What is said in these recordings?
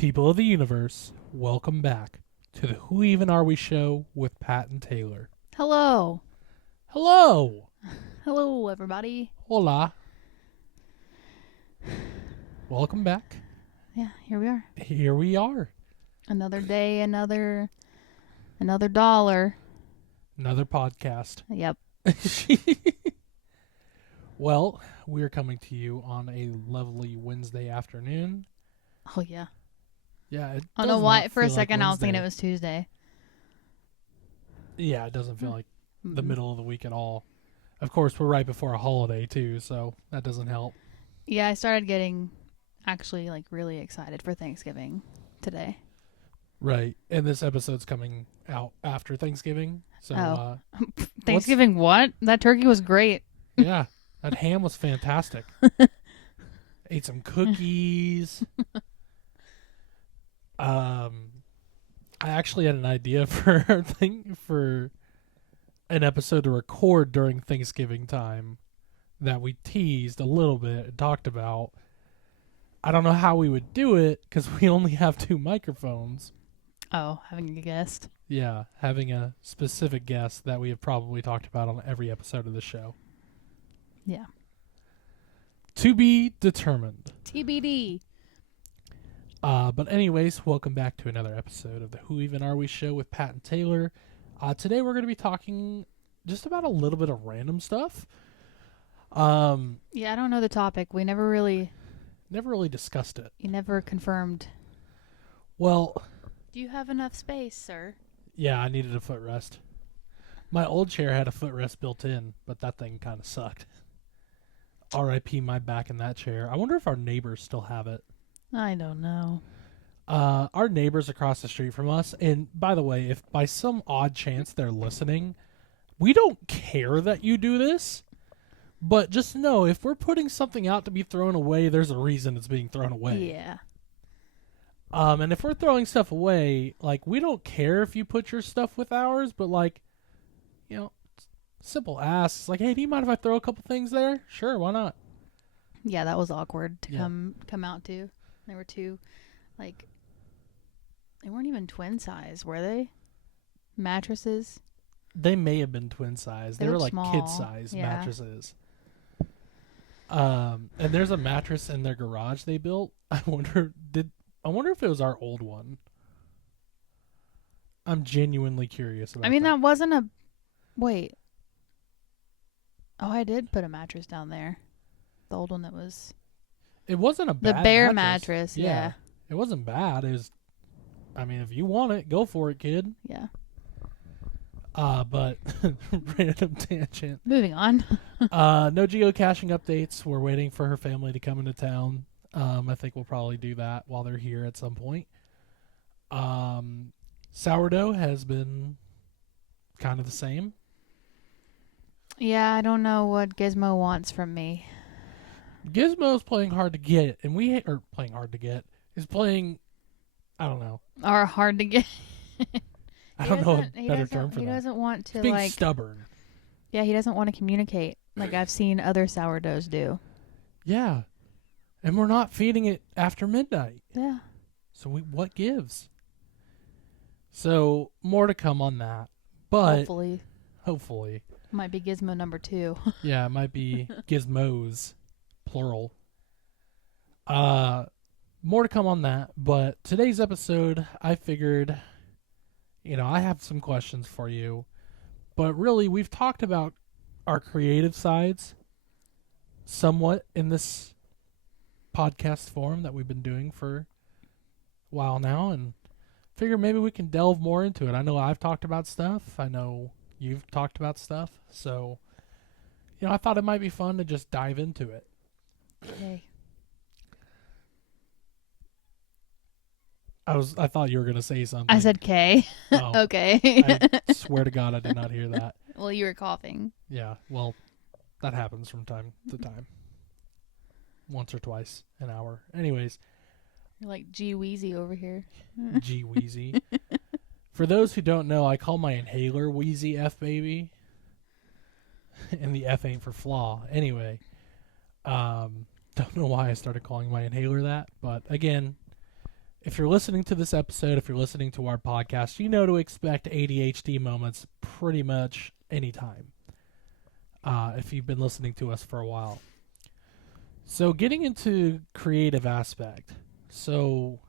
People of the universe, welcome back to the Who Even Are We show with Pat and Taylor. Hello. Hello! Hello, everybody. Hola. Welcome back. Yeah, here we are. Here we are. Another day, another dollar. Another podcast. Yep. Well, we're coming to you on a lovely Wednesday afternoon. Oh, yeah. Yeah, it I don't know does why. not For a feel like second, I was thinking it Wednesday. was Tuesday. Yeah, it doesn't feel like the Mm-mm. middle of the week at all. Of course, we're right before a holiday, too, so that doesn't help. Yeah, I started getting actually really excited for Thanksgiving today. Right. And this episode's coming out after Thanksgiving. So, Oh. Thanksgiving what? That turkey was great. yeah, that ham was fantastic. Ate some cookies. I actually had an idea for for an episode to record during Thanksgiving time that we teased a little bit and talked about. I don't know how we would do it because we only have 2 microphones. Oh, having a guest. Yeah, having a specific guest that we have probably talked about on every episode of the show. Yeah. To be determined. TBD. But anyways, welcome back to another episode of the Who Even Are We show with Pat and Taylor. Today we're going to be talking just about a little bit of random stuff. Yeah, I don't know the topic. We never really... Never really discussed it. You never confirmed. Well, Do you have enough space, sir? yeah, I needed a footrest. My old chair had a footrest built in, but that thing kind of sucked. R.I.P. my back in that chair. I wonder if our neighbors still have it. I don't know. Our neighbors across the street from us, and by the way, if by some odd chance they're listening, we don't care that you do this, but just know if we're putting something out to be thrown away, there's a reason it's being thrown away. Yeah. And if we're throwing stuff away, we don't care if you put your stuff with ours, but simple asks, hey, do you mind if I throw a couple things there? Sure, why not? Yeah, that was awkward to Yeah. come out to. They were two, they weren't even twin size, were they? Mattresses. They may have been twin size. They They were look kid small. size Yeah. mattresses. And there's a mattress in their garage they built. I wonder if it was our old one. I'm genuinely curious about I mean, that. that wasn't a. Wait. Oh, I did put a mattress down there. The old one that was It wasn't a the bad bear mattress. mattress. Yeah. It wasn't bad. It was, if you want it, go for it, kid. Yeah. But random tangent. Moving on. No geocaching updates. We're waiting for her family to come into town. I think we'll probably do that while they're here at some point. Sourdough has been kind of the same. Yeah, I don't know what Gizmo wants from me. Gizmo's playing hard to get, and playing hard to get is playing. I don't know. Or hard to get. I don't know a better term for He that. doesn't want to He's being stubborn. Yeah, he doesn't want to communicate like I've seen other sourdoughs do. Yeah, and we're not feeding it after midnight. Yeah. So what gives? So more to come on that, but hopefully, Might be Gizmo number 2. yeah, it might be gizmos, plural. More to come on that, but today's episode, I figured, I have some questions for you, but really, we've talked about our creative sides somewhat in this podcast form that we've been doing for a while now, and figure maybe we can delve more into it. I know I've talked about stuff. I know you've talked about stuff. So, I thought it might be fun to just dive into it. Okay. I thought you were going to say something. I said K. Oh, Okay. I swear to God I did not hear that. Well, you were coughing. Yeah, well, that happens from time to time. Once or twice an hour. Anyways, You're like G Wheezy over here. G Wheezy. For those who don't know, I call my inhaler Wheezy F Baby. And the F ain't for flaw. Anyway, don't know why I started calling my inhaler that, but again, if you're listening to this episode, if you're listening to our podcast, you know to expect ADHD moments pretty much anytime. If you've been listening to us for a while. So getting into creative aspect. So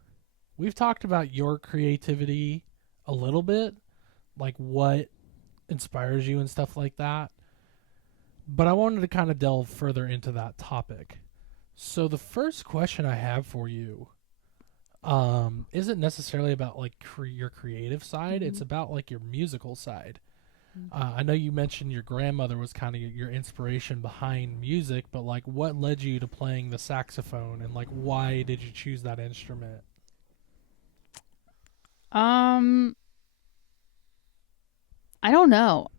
we've talked about your creativity a little bit, like what inspires you and stuff like that. But I wanted to kind of delve further into that topic. So the first question I have for you isn't necessarily about like your creative side. It's about like your musical side. I know you mentioned your grandmother was kind of your inspiration behind music, but like what led you to playing the saxophone and like why did you choose that instrument? I don't know.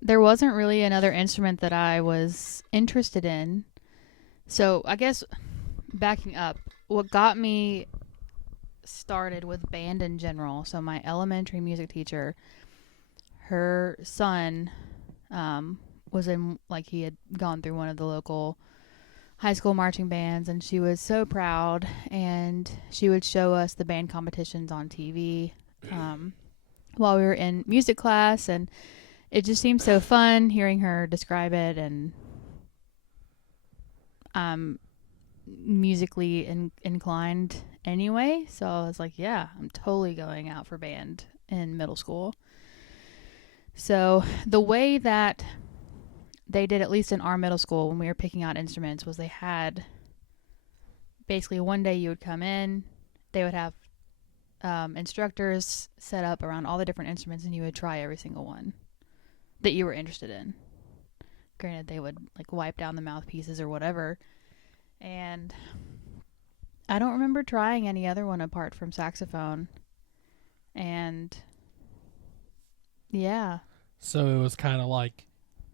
There wasn't really another instrument that I was interested in. So I guess backing up, what got me started with band in general. So my elementary music teacher, her son was in, like, he had gone through one of the local high school marching bands, and she was so proud, and she would show us the band competitions on TV while we were in music class, and it just seemed so fun hearing her describe it, and musically inclined anyway, so I was like, yeah, I'm totally going out for band in middle school. So the way that they did, at least in our middle school when we were picking out instruments, was they had basically one day you would come in, they would have instructors set up around all the different instruments, and you would try every single one that you were interested in. Granted, they would like wipe down the mouthpieces or whatever, and I don't remember trying any other one apart from saxophone. And yeah. So it was kind of like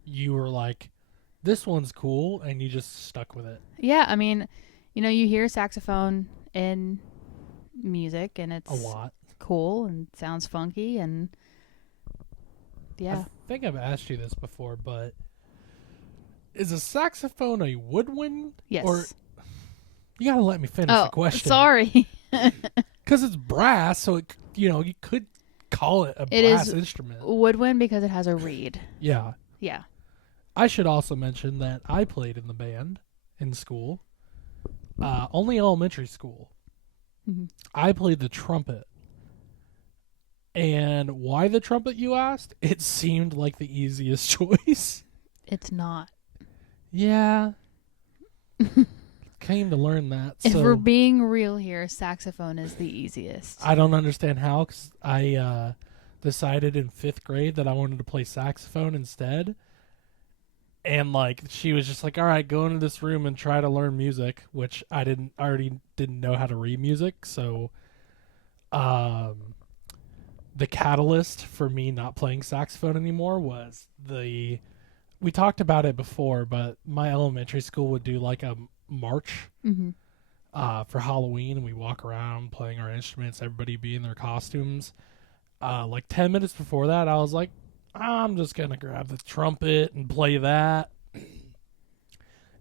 you were like, this one's cool, and you just stuck with it. Yeah, I mean, you know, you hear saxophone in music, and it's a lot cool and sounds funky, and yeah. I think I've asked you this before, but is a saxophone a woodwind? Yes. Or you gotta let me finish the question. Sorry. Because it's brass, so it, you could call it a brass instrument. Woodwind because it has a reed. Yeah. Yeah. I should also mention that I played in the band in school. Only elementary school. Mm-hmm. I played the trumpet. And why the trumpet, you asked? It seemed like the easiest choice. It's not. Yeah. Came to learn that. If we're being real here, saxophone is the easiest. I don't understand how, 'cause I decided in 5th grade that I wanted to play saxophone instead. And like she was just like, all right, go into this room and try to learn music, which I already didn't know how to read music. So the catalyst for me not playing saxophone anymore was we talked about it before, but my elementary school would do like a march for Halloween, and we walk around playing our instruments, everybody be in their costumes. Like 10 minutes before that, I was like, I'm just going to grab the trumpet and play that.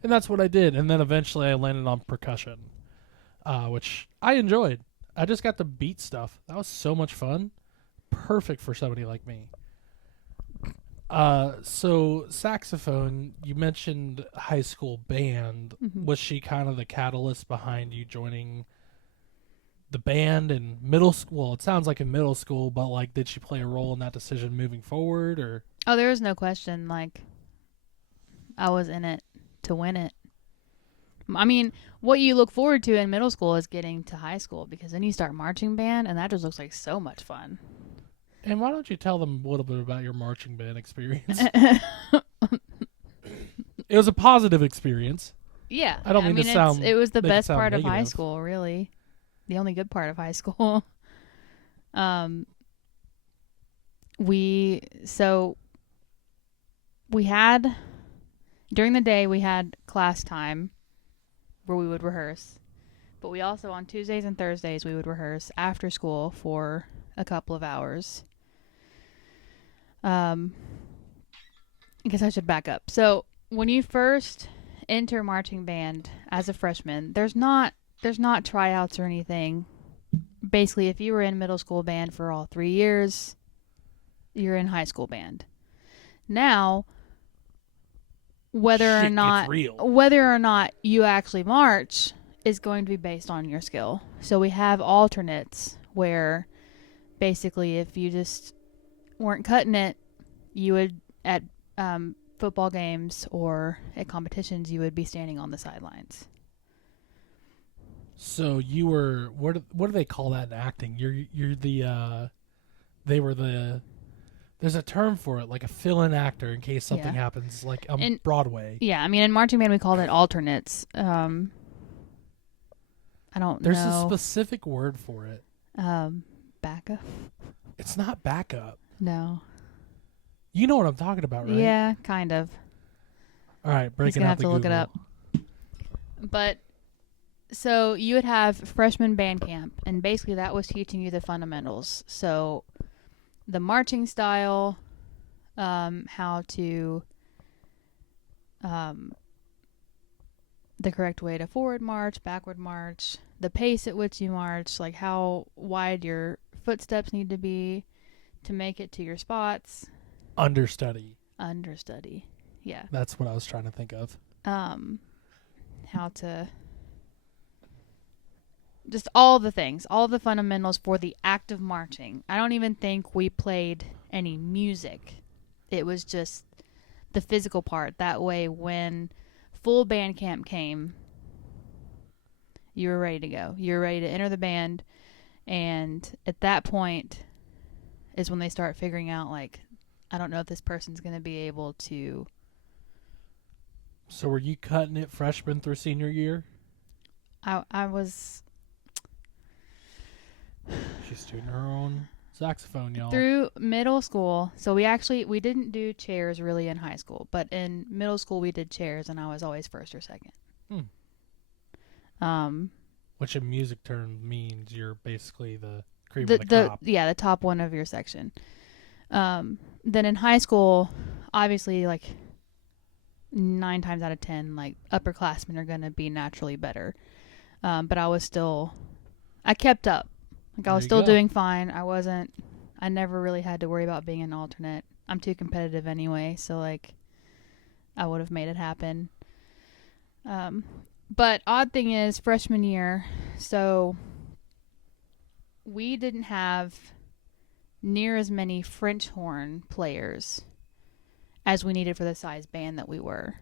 And that's what I did. And then eventually I landed on percussion, which I enjoyed. I just got to beat stuff. That was so much fun. Perfect for somebody like me. So saxophone, you mentioned high school band. Mm-hmm. Was she kind of the catalyst behind you joining the band in middle school? Well, it sounds like in middle school, but like, did she play a role in that decision moving forward, or? Oh, there was no question. Like, I was in it to win it. I mean, what you look forward to in middle school is getting to high school, because then you start marching band, and that just looks like so much fun. And why don't you tell them a little bit about your marching band experience? It was a positive experience. Yeah. I don't mean to sound. It was the best part negative. of high school, really. The only good part of high school. We had, during the day, we had class time where we would rehearse. But we also, on Tuesdays and Thursdays, we would rehearse after school for a couple of hours. I guess I should back up. So when you first enter marching band as a freshman, there's not there's not tryouts or anything. Basically, if you were in middle school band for all 3 years, you're in high school band. Now, whether Shit gets real. or not you actually march is going to be based on your skill. So we have alternates where basically if you just weren't cutting it, you would at football games or at competitions you would be standing on the sidelines. So you were what do they call that in acting? You're the they were the there's a term for it, like a fill-in actor in case something happens, like on Broadway. Yeah, I mean in marching band we called it alternates. I don't There's know. a specific word for it. Backup? It's not backup. No. You know what I'm talking about, right? Yeah, kind of. All right, breaking out the Google. Look it up. But so you would have freshman band camp, and basically that was teaching you the fundamentals. So the marching style, how to, the correct way to forward march, backward march, the pace at which you march, like how wide your footsteps need to be to make it to your spots. Understudy. Yeah. That's what I was trying to think of. How to just all the things, all the fundamentals for the act of marching. I don't even think we played any music. It was just the physical part. That way when full band camp came, you were ready to go. You were ready to enter the band, and at that point is when they start figuring out, like, I don't know if this person's going to be able to. So were you cutting it freshman through senior year? I was. She's tuning her own saxophone, y'all. Through middle school. So we didn't do chairs really in high school, but in middle school we did chairs, and I was always first or second. Which in music terms means you're basically the cream of the crop. Yeah, the top one of your section. Then in high school, obviously, like 9 times out of 10, like upperclassmen are going to be naturally better. But I kept up. Like I was still doing fine. I never really had to worry about being an alternate. I'm too competitive anyway, so like I would have made it happen. But odd thing is freshman year, so we didn't have near as many French horn players as we needed for the size band that we were.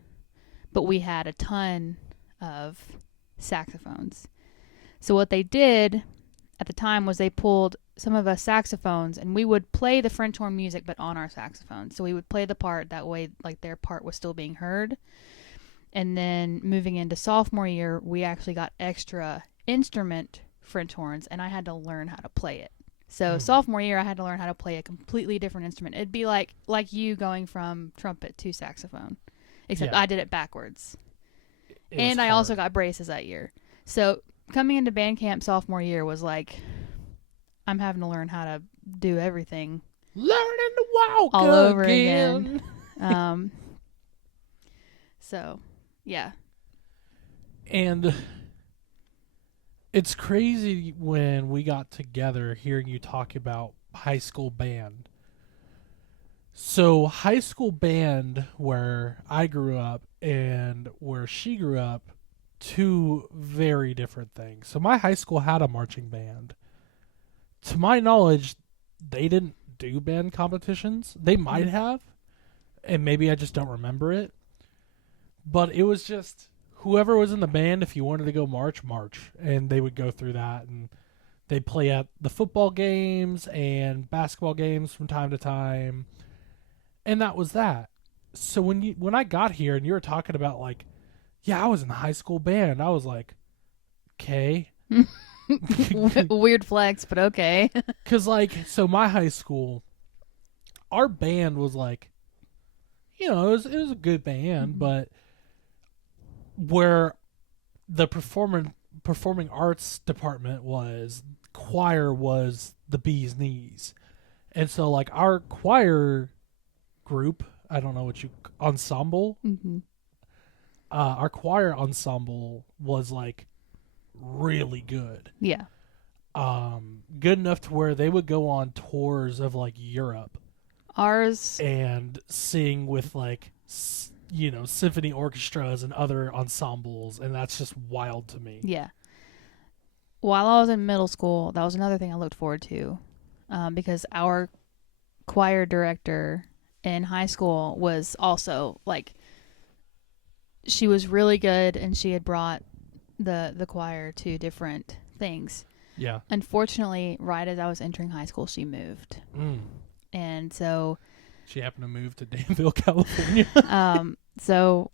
But we had a ton of saxophones. So what they did at the time was they pulled some of us saxophones, and we would play the French horn music but on our saxophones. So we would play the part, that way like their part was still being heard. And then moving into sophomore year, we actually got extra instrument French horns, and I had to learn how to play it. So sophomore year, I had to learn how to play a completely different instrument. It'd be like you going from trumpet to saxophone, except I did it backwards. And I also got braces that year. So coming into band camp sophomore year was like, I'm having to learn how to do everything. Learning to walk all over again. So, yeah. And it's crazy when we got together hearing you talk about high school band. So high school band, where I grew up and where she grew up, two very different things. So my high school had a marching band. To my knowledge, they didn't do band competitions. They might have, and maybe I just don't remember it. But it was just whoever was in the band, if you wanted to go march. And they would go through that, and they'd play at the football games and basketball games from time to time. And that was that. So when I got here and you were talking about like, yeah, I was in the high school band, I was like, okay. Weird flex, but okay. Because so my high school, our band was like, it was a good band, but where the performing arts department was, choir was the bee's knees. And so like our choir group, I don't know ensemble, our choir ensemble was like really good. Yeah. Good enough to where they would go on tours of like Europe Ours, and sing with like symphony orchestras and other ensembles, and that's just wild to me. yeah. While I was in middle school, that was another thing I looked forward to, because our choir director in high school was also like, she was really good, and she had brought the choir to different things. Yeah. Unfortunately, right as I was entering high school, she moved, and so She happened to move to Danville, California. so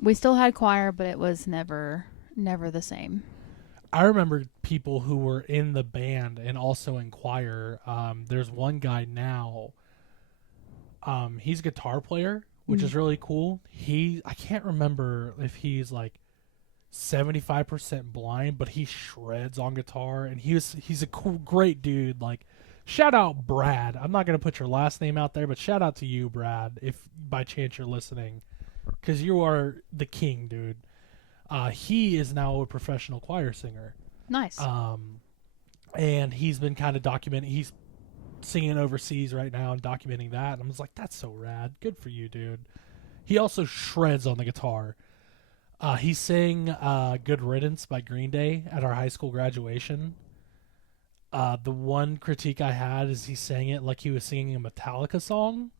we still had choir, but it was never the same. I remember people who were in the band and also in choir. There's one guy now. He's a guitar player, which is really cool. I can't remember if he's like 75% blind, but he shreds on guitar, and he's a cool, great dude. Like, shout out Brad. I'm not gonna put your last name out there, but shout out to you, Brad, if by chance you're listening, because you are the king, dude. He is now a professional choir singer. Nice. And he's been kind of documenting. He's singing overseas right now and documenting that. And I was like, that's so rad. Good for you, dude. He also shreds on the guitar. He sang Good Riddance by Green Day at our high school graduation. The one critique I had is he sang it like he was singing a Metallica song,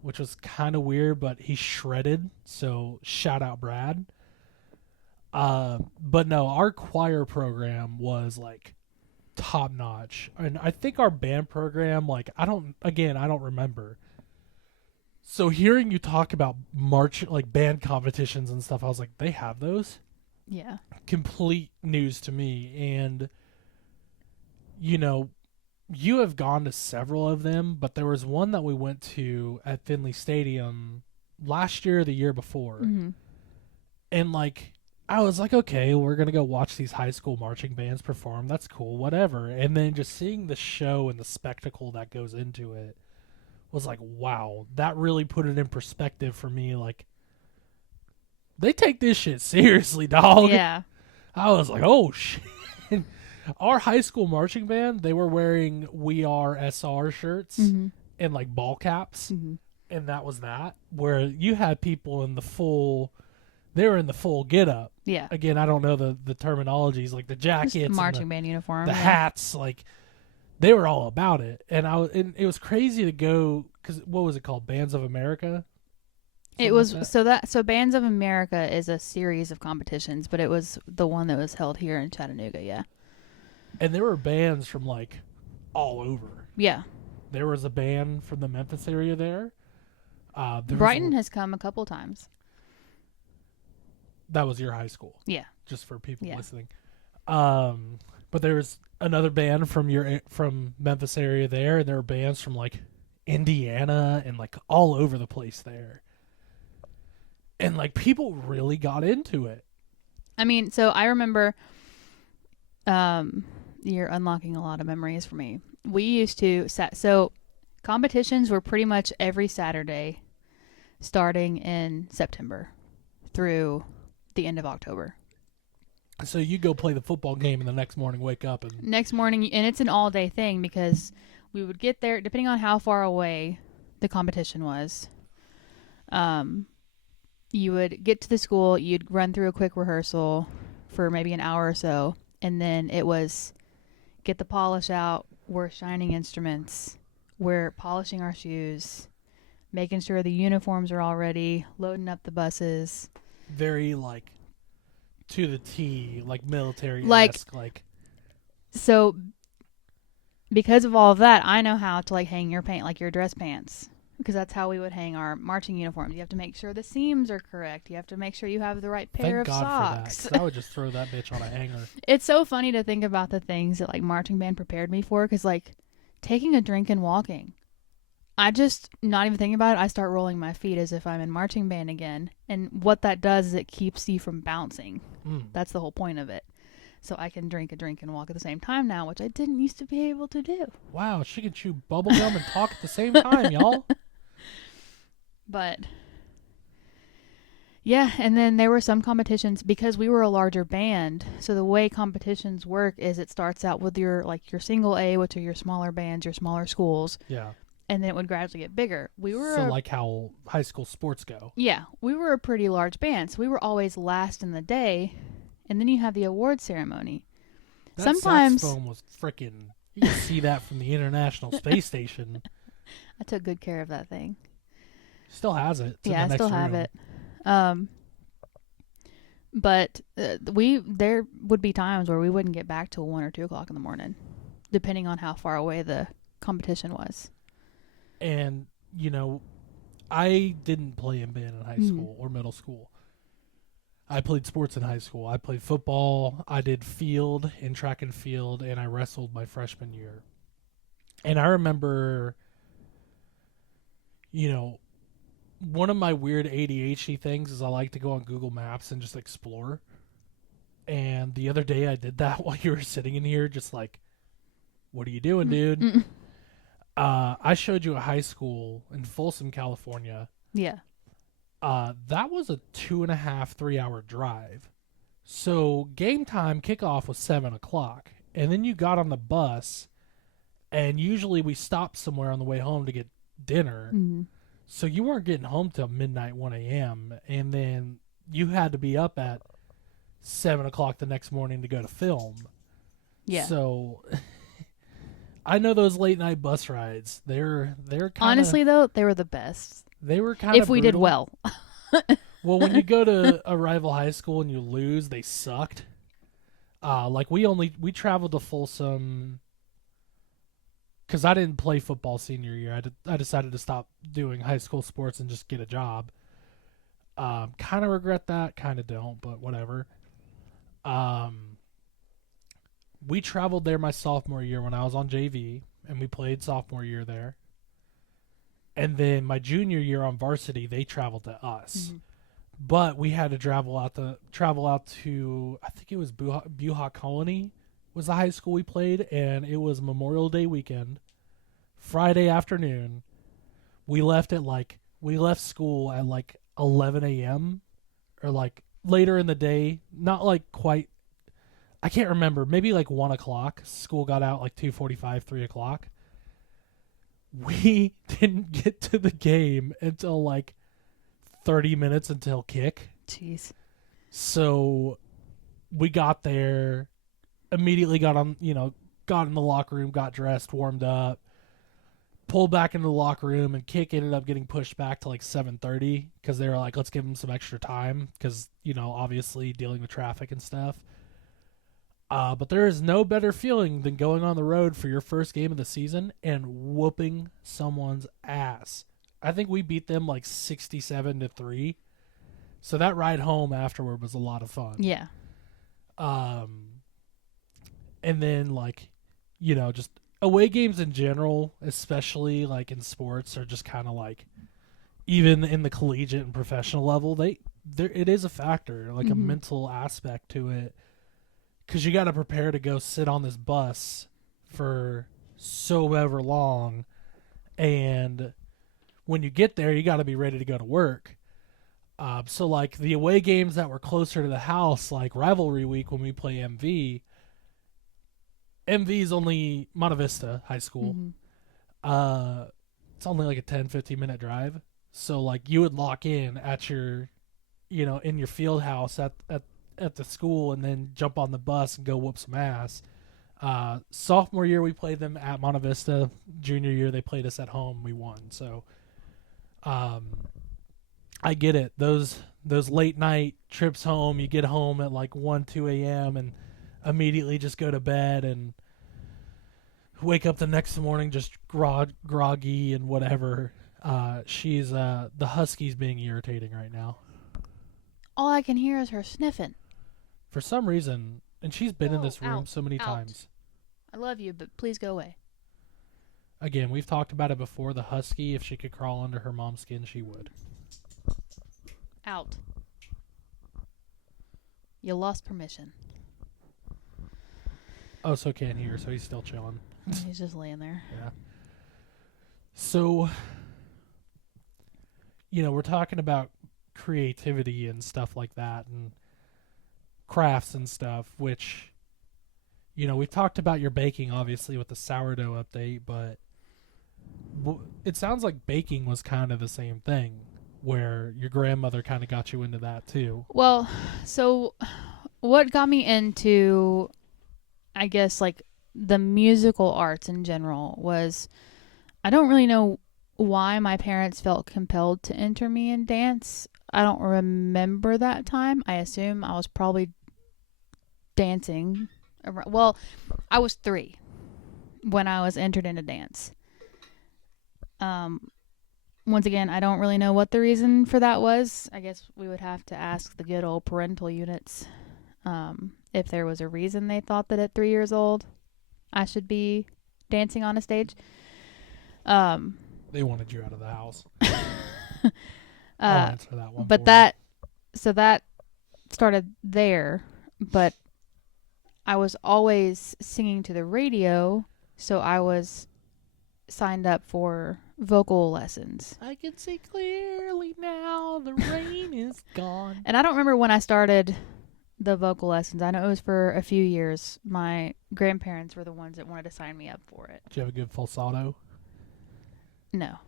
which was kind of weird, but he shredded. So shout out Brad. But no, our choir program was like top notch. And I think our band program, like, I don't remember. So hearing you talk about band competitions and stuff, I was like, they have those? Yeah. Complete news to me. And, you have gone to several of them, but there was one that we went to at Finley Stadium last year or the year before. Mm-hmm. And, like, I was like, okay, we're going to go watch these high school marching bands perform. That's cool, whatever. And then just seeing the show and the spectacle that goes into it was like, wow, that really put it in perspective for me. Like, they take this shit seriously, dog. Yeah. I was like, oh, shit. Our high school marching band, they were wearing We Are SR shirts and, like, ball caps. Mm-hmm. And that was that. Where you had people in the full... They were in the full get-up. Yeah. Again, I don't know the terminologies, like the jackets, marching band uniform, the hats. Like, they were all about it, and it was crazy to go because what was it called? Bands of America. It was like so Bands of America is a series of competitions, but it was the one that was held here in Chattanooga. Yeah. And there were bands from like all over. Yeah. There was a band from the Memphis area there. Brighton has come a couple times. That was your high school. Yeah. Just for people listening. But there was another band from Memphis area there, and there were bands from like Indiana and like all over the place there. And like people really got into it. I mean, so I remember you're unlocking a lot of memories for me. We used to so competitions were pretty much every Saturday starting in September through the end of October. So you go play the football game and the next morning wake up and... Next morning, and it's an all-day thing because we would get there, depending on how far away the competition was. You would get to the school, you'd run through a quick rehearsal for maybe an hour or so, and then it was get the polish out, we're shining instruments, we're polishing our shoes, making sure the uniforms are all ready, loading up the buses. Very, like, to the T, like military-esque, like. So, because of all of that, I know how to, like, hang your your dress pants. Because that's how we would hang our marching uniforms. You have to make sure the seams are correct. You have to make sure you have the right pair of socks. Thank God for that, 'cause I would just throw that bitch on a hanger. It's so funny to think about the things that, like, marching band prepared me for. Because, like, taking a drink and walking. I just, not even thinking about it, I start rolling my feet as if I'm in marching band again. And what that does is it keeps you from bouncing. That's the whole point of it. So I can drink a drink and walk at the same time now, which I didn't used to be able to do. Wow, she can chew bubble gum and talk at the same time, y'all. But, Yeah, and then there were some competitions because we were a larger band. So the way competitions work is it starts out with your single A, which are your smaller bands, your smaller schools, Yeah. and then it would gradually get bigger. So like how high school sports go. We were a pretty large band, so we were always last in the day, and then you have the award ceremony. That Sometimes saxophone was freaking. You can see that from the International Space Station. I took good care of that thing. Still has it. It's in the I next still have room. it. But there would be times where we wouldn't get back till 1 or 2 o'clock in the morning, depending on how far away the competition was. And I didn't play in band in high school or middle school. I played sports in high school. I played football. I did field and track and field, and I wrestled my freshman year. And I remember, one of my weird ADHD things is I like to go on Google Maps and just explore. And the other day I did that while you were sitting in here, just like, what are you doing, dude? I showed you a high school in Folsom, California. Yeah. That was a 2.5, 3 hour drive. So game time kickoff was 7 o'clock. And then you got on the bus, and usually we stopped somewhere on the way home to get dinner. Mm-hmm. So you weren't getting home till midnight, 1 a.m. And then you had to be up at 7 o'clock the next morning to go to film. Yeah. So I know those late night bus rides. They're kind of, honestly though, they were the best. They were kind of if we did well. Well, when you go to a rival high school and you lose, they sucked. Like we traveled to Folsom because I didn't play football senior year. I decided to stop doing high school sports and just get a job. Kind of regret that, kind of don't, but whatever. We traveled there my sophomore year when I was on JV, and we played sophomore year there. And then my junior year on varsity, they traveled to us. Mm-hmm. But we had to travel out to I think it was Buha Colony was the high school we played, and it was Memorial Day weekend, Friday afternoon. We left school at like 11 a.m. or like later in the day, not like quite. I can't remember. Maybe like 1 o'clock. School got out like 2:45, 3 o'clock. We didn't get to the game until like 30 minutes until kick. Jeez. So we got there, immediately got in the locker room, got dressed, warmed up, pulled back into the locker room, and kick ended up getting pushed back to like 7:30 because they were like, let's give them some extra time because, obviously dealing with traffic and stuff. But there is no better feeling than going on the road for your first game of the season and whooping someone's ass. I think we beat them like 67-3. So that ride home afterward was a lot of fun. Yeah. And then just away games in general, especially like in sports, are just kind of like, even in the collegiate and professional level, it is a factor, like a mental aspect to it. Because you got to prepare to go sit on this bus for so ever long. And when you get there, you got to be ready to go to work. So, like, the away games that were closer to the house, like rivalry week when we play MV is only Monte Vista High School. Mm-hmm. It's only like a 10-15 minute drive. So, like, you would lock in at your, in your field house at the school and then jump on the bus and go whoop some ass. Sophomore year we played them at Monte Vista. Junior year they played us at home. We won. So I get it. Those late night trips home, you get home at like 1-2 a.m. and immediately just go to bed and wake up the next morning just groggy and whatever. The husky's being irritating right now. All I can hear is her sniffing. For some reason, and she's been in this room so many times. I love you, but please go away. Again, we've talked about it before. The husky, if she could crawl under her mom's skin, she would. Out. You lost permission. Oh, so can't hear, so he's still chilling. He's just laying there. Yeah. So, we're talking about creativity and stuff like that, and crafts and stuff, which, we've talked about your baking, obviously, with the sourdough update, but it sounds like baking was kind of the same thing, where your grandmother kind of got you into that, too. Well, so what got me into, I guess, like, the musical arts in general was, I don't really know why my parents felt compelled to enter me in dance. I don't remember that time. I assume I was probably dancing. Well, I was 3 when I was entered into dance. Once again, I don't really know what the reason for that was. I guess we would have to ask the good old parental units if there was a reason they thought that at 3 years old I should be dancing on a stage. They wanted you out of the house. I'll answer that one. But that started there. But I was always singing to the radio, so I was signed up for vocal lessons. I can see clearly now the rain is gone. And I don't remember when I started the vocal lessons. I know it was for a few years. My grandparents were the ones that wanted to sign me up for it. Did you have a good falsetto? No.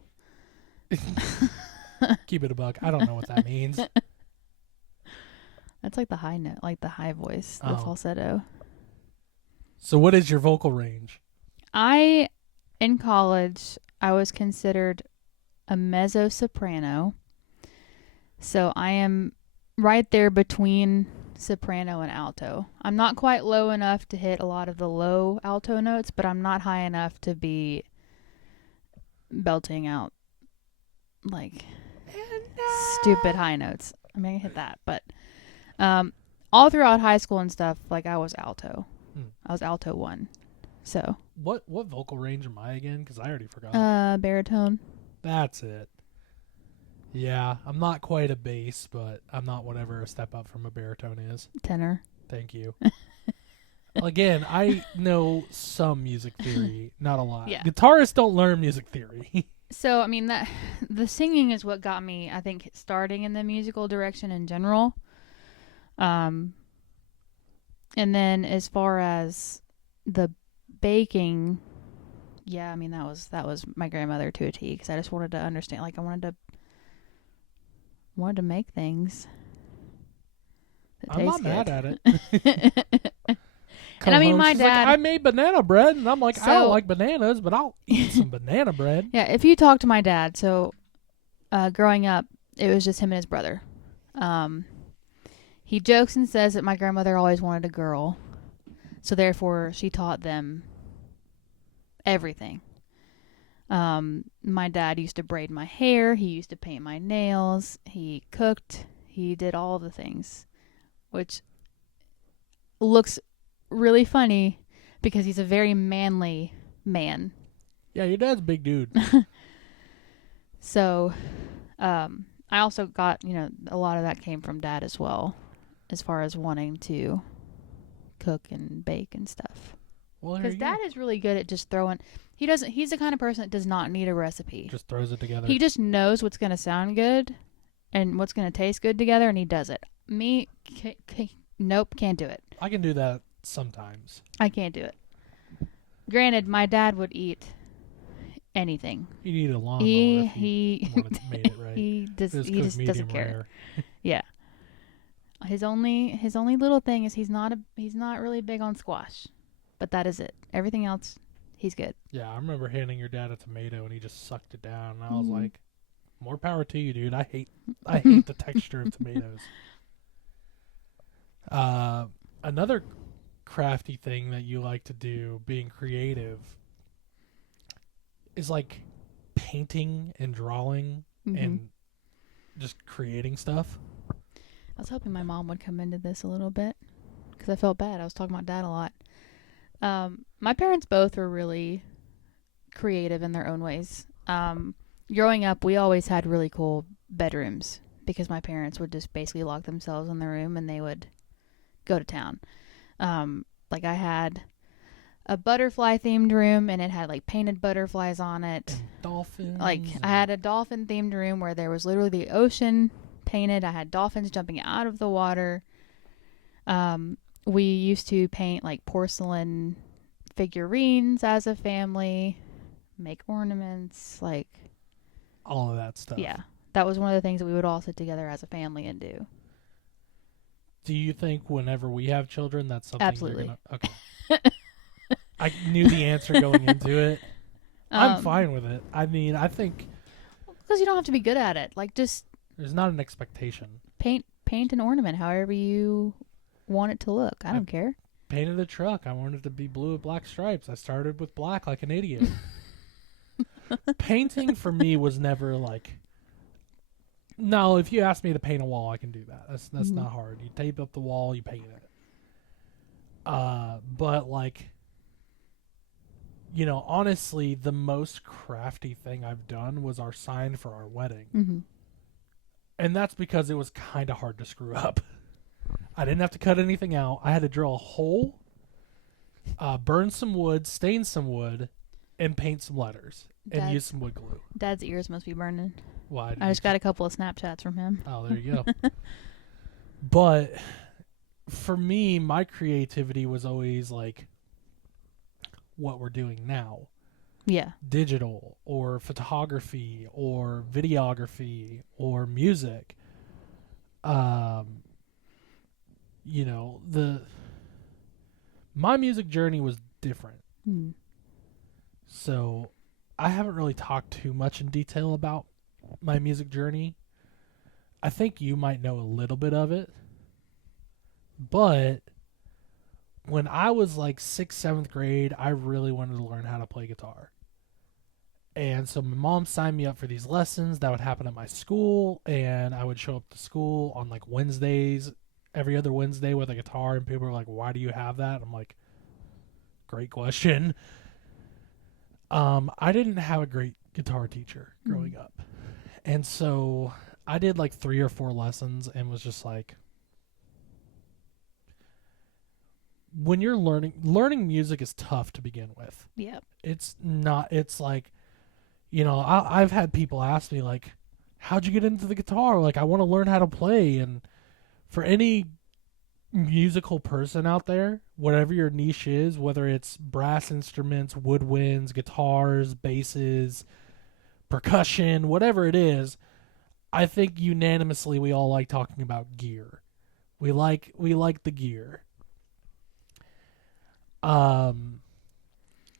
Keep it a buck. I don't know what that means. That's like the high note, like the high voice, the falsetto. So what is your vocal range? In college, I was considered a mezzo-soprano. So I am right there between soprano and alto. I'm not quite low enough to hit a lot of the low alto notes, but I'm not high enough to be belting out like stupid high notes. I mean, I hit that, but all throughout high school and stuff, like I was alto. I was alto 1. So what vocal range am I again? Because I already forgot. Baritone. That's it. Yeah, I'm not quite a bass, but I'm not whatever a step up from a baritone is. Tenor. Thank you. Again, I know some music theory, not a lot. Yeah. Guitarists don't learn music theory. So, I mean, the singing is what got me, I think, starting in the musical direction in general. And then as far as the baking, yeah, I mean, that was my grandmother to a T, because I just wanted to understand, like, I wanted to make things that I'm not taste mad good. at it. And I mean, my She's dad... like, I made banana bread, and I'm like, I don't like bananas, but I'll eat some banana bread. Yeah, if you talk to my dad, so growing up, it was just him and his brother. He jokes and says that my grandmother always wanted a girl, so therefore she taught them everything. My dad used to braid my hair. He used to paint my nails. He cooked. He did all the things, which looks really funny because he's a very manly man. Yeah, your dad's a big dude. So, I also got, a lot of that came from Dad as well, as far as wanting to cook and bake and stuff. Well, because Dad is really good at just throwing. He's the kind of person that does not need a recipe. Just throws it together. He just knows what's going to sound good and what's going to taste good together, and he does it. Me, nope, can't do it. I can do that sometimes. I can't do it. Granted, my dad would eat anything. He'd eat a lawnmower if he made it right. He just doesn't care. Rare. Yeah. His only little thing is he's not really big on squash, but that is it. Everything else, he's good. Yeah, I remember handing your dad a tomato and he just sucked it down, and I was like, "More power to you, dude. I hate the texture of tomatoes." Another crafty thing that you like to do, being creative, is like painting and drawing and just creating stuff. I was hoping my mom would come into this a little bit because I felt bad. I was talking about Dad a lot. My parents both were really creative in their own ways. Growing up, we always had really cool bedrooms because my parents would just basically lock themselves in their room and they would go to town. Like I had a butterfly themed room and it had like painted butterflies on it. And dolphins. Like I had a dolphin themed room where there was literally the ocean painted. I had dolphins jumping out of the water. We used to paint like porcelain figurines as a family, make ornaments, like all of that stuff. yeah. That was one of the things that we would all sit together as a family and do. Do you think whenever we have children, that's something Absolutely. you're gonna... Okay. I knew the answer going into it. I'm fine with it. I mean, I think because you don't have to be good at it. Like, just there's not an expectation. paint an ornament however you want it to look. I don't care. Painted a truck. I wanted it to be blue with black stripes. I started with black like an idiot. Painting for me was never like... No, if you ask me to paint a wall, I can do that. That's not hard. You tape up the wall, you paint it. But like, you know, honestly, the most crafty thing I've done was our sign for our wedding. Mm-hmm. And that's because it was kind of hard to screw up. I didn't have to cut anything out. I had to drill a hole, burn some wood, stain some wood, and paint some letters and use some wood glue. Dad's ears must be burning. Why? I just got a couple of Snapchats from him. Oh, there you go. But for me, my creativity was always like what we're doing now. Yeah. Digital or photography or videography or music. You know, my music journey was different. Mm. So I haven't really talked too much in detail about my music journey. I think you might know a little bit of it. But when I was like 6th, 7th grade, I really wanted to learn how to play guitar. And so my mom signed me up for these lessons that would happen at my school, and I would show up to school on like Wednesdays, every other Wednesday with a guitar, and people were like, "Why do you have that?" I'm like, "Great question." I didn't have a great guitar teacher growing up. And so I did like 3 or 4 lessons and was just like, when you're learning music is tough to begin with. Yep. It's like, you know, I've had people ask me like, how'd you get into the guitar? Like, I want to learn how to play. And for any musical person out there, whatever your niche is, whether it's brass instruments, woodwinds, guitars, basses, percussion, whatever it is, I think unanimously we all like talking about gear. We like the gear.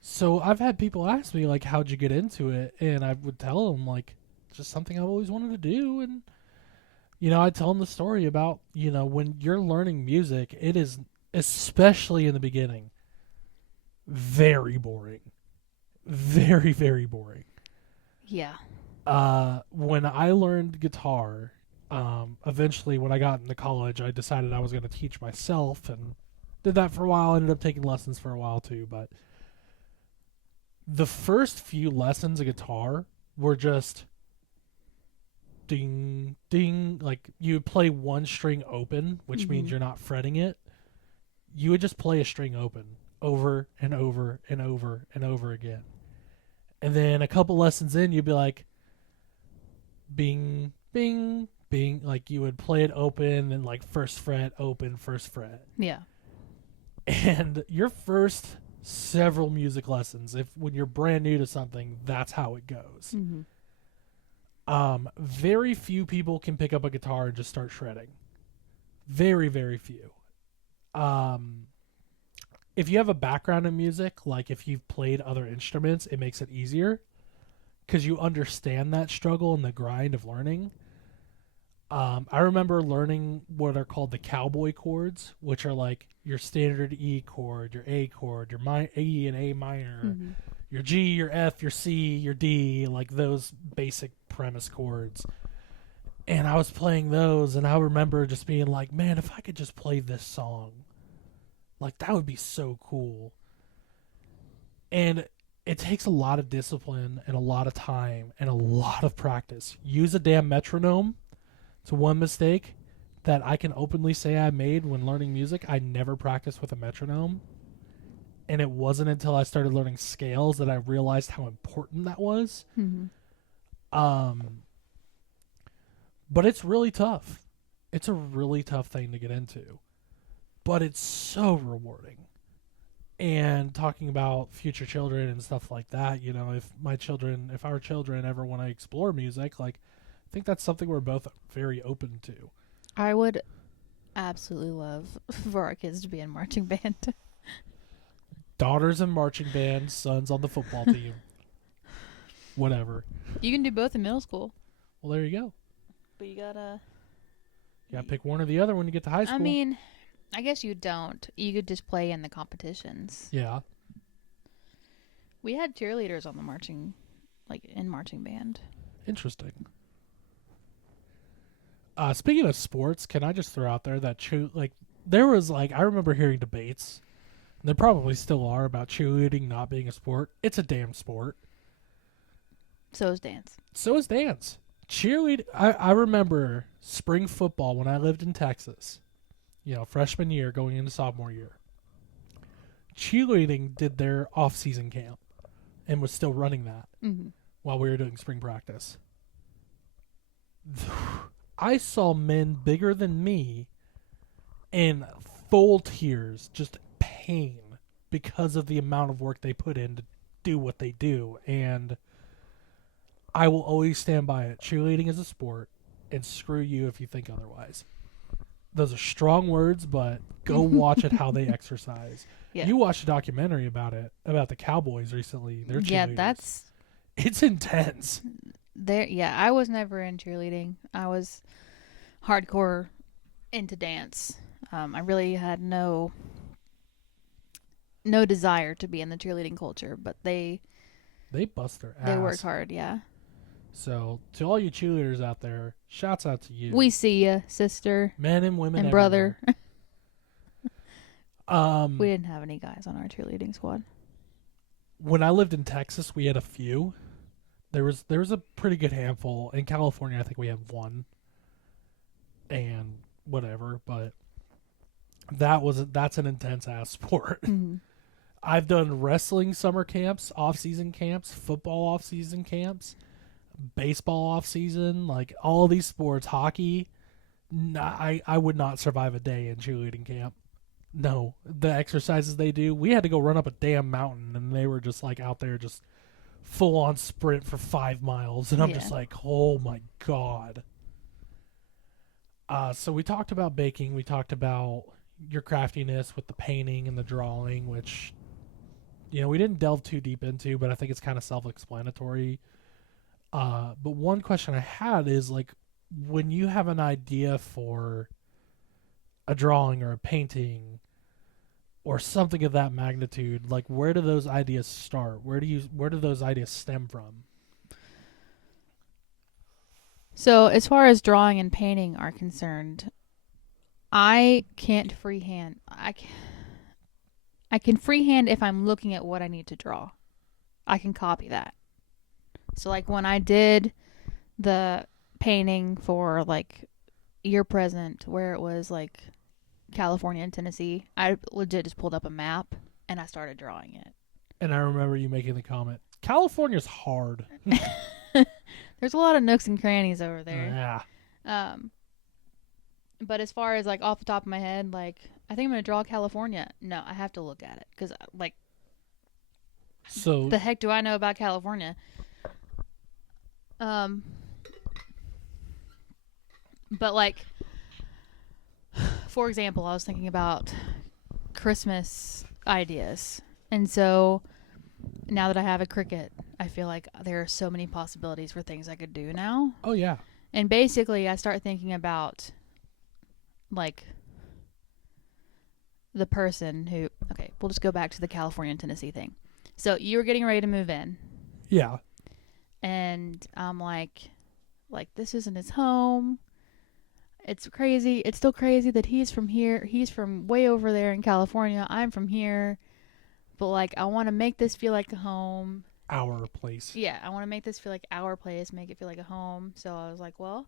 So I've had people ask me like, how'd you get into it? And I would tell them like, it's just something I've always wanted to do. And you know, I tell them the story about, you know, when you're learning music, it is, especially in the beginning, very boring. Very, very boring. Yeah. When I learned guitar, eventually when I got into college, I decided I was going to teach myself and did that for a while. Ended up taking lessons for a while too. But the first few lessons of guitar were just ding, ding. Like, you would play one string open, which means you're not fretting it. You would just play a string open over and over and over and over again. And then a couple lessons in, you'd be like, bing, bing, bing. Like, you would play it open and like first fret, open, first fret. Yeah. And your first several music lessons, when you're brand new to something, that's how it goes. Mm-hmm. Very few people can pick up a guitar and just start shredding. Very, very few. If you have a background in music, like if you've played other instruments, it makes it easier because you understand that struggle and the grind of learning. I remember learning what are called the cowboy chords, which are like your standard E chord, your A chord, your E and A minor, your G, your F, your C, your D, like those basic premise chords. And I was playing those, and I remember just being like, man, if I could just play this song, like that would be so cool. And it takes a lot of discipline and a lot of time and a lot of practice. Use a damn metronome. It's one mistake that I can openly say I made when learning music. I never practiced with a metronome. And it wasn't until I started learning scales that I realized how important that was. Mm-hmm. But it's really tough. It's a really tough thing to get into. But it's so rewarding. And talking about future children and stuff like that, if our children ever want to explore music, like, I think that's something we're both very open to. I would absolutely love for our kids to be in marching band. Daughters in marching band, sons on the football team. Whatever. You can do both in middle school. Well, there you go. But you gotta Pick one or the other when you get to high school. I mean, I guess you don't. You could just play in the competitions. Yeah. We had cheerleaders on the in marching band. Interesting. Speaking of sports, can I just throw out there that there was I remember hearing debates, and there probably still are, about cheerleading not being a sport. It's a damn sport. So is dance. So is dance. I remember spring football when I lived in Texas, freshman year going into sophomore year. Cheerleading did their off-season camp and was still running that while we were doing spring practice. I saw men bigger than me in full tears, just pain, because of the amount of work they put in to do what they do. And I will always stand by it. Cheerleading is a sport, and screw you if you think otherwise. Those are strong words, but go watch it how they exercise. Yeah. You watched a documentary about the Cowboys recently. They're cheerleaders. It's intense. I was never in cheerleading. I was hardcore into dance. I really had no desire to be in the cheerleading culture, but they bust their ass. They work hard, yeah. So, to all you cheerleaders out there, shouts out to you. We see ya, sister. Men and women and everywhere. Brother. We didn't have any guys on our cheerleading squad. When I lived in Texas, we had a few. There was a pretty good handful. In California, I think we have one. And whatever, but that's an intense ass sport. Mm-hmm. I've done wrestling summer camps, off-season camps, football off-season camps, baseball off-season, like all these sports, hockey. I would not survive a day in cheerleading camp. No, the exercises they do, we had to go run up a damn mountain, and they were just out there just full-on sprint for 5 miles, and I'm just like, oh my God. So we talked about baking, we talked about your craftiness with the painting and the drawing, which we didn't delve too deep into, but I think it's kind of self-explanatory. But one question I had is, when you have an idea for a drawing or a painting or something of that magnitude, where do those ideas start? Where do those ideas stem from? So, as far as drawing and painting are concerned, I can't freehand. I can freehand if I'm looking at what I need to draw. I can copy that. So, when I did the painting for, Year Present, where it was, California and Tennessee, I legit just pulled up a map and I started drawing it. And I remember you making the comment, California's hard. There's a lot of nooks and crannies over Yeah. there. But as far as, off the top of my head, I think I'm going to draw California. No, I have to look at it. Because, so the heck do I know about California? But, for example, I was thinking about Christmas ideas. And so, now that I have a Cricut, I feel like there are so many possibilities for things I could do now. Oh, yeah. And basically, I start thinking about, the person who... Okay, we'll just go back to the California and Tennessee thing. So, you were getting ready to move in. Yeah. And I'm like, this isn't his home. It's crazy. It's still crazy that he's from here. He's from way over there in California. I'm from here. But, I want to make this feel like a home. Our place. Yeah, I want to make this feel like our place, make it feel like a home. So I was like, well...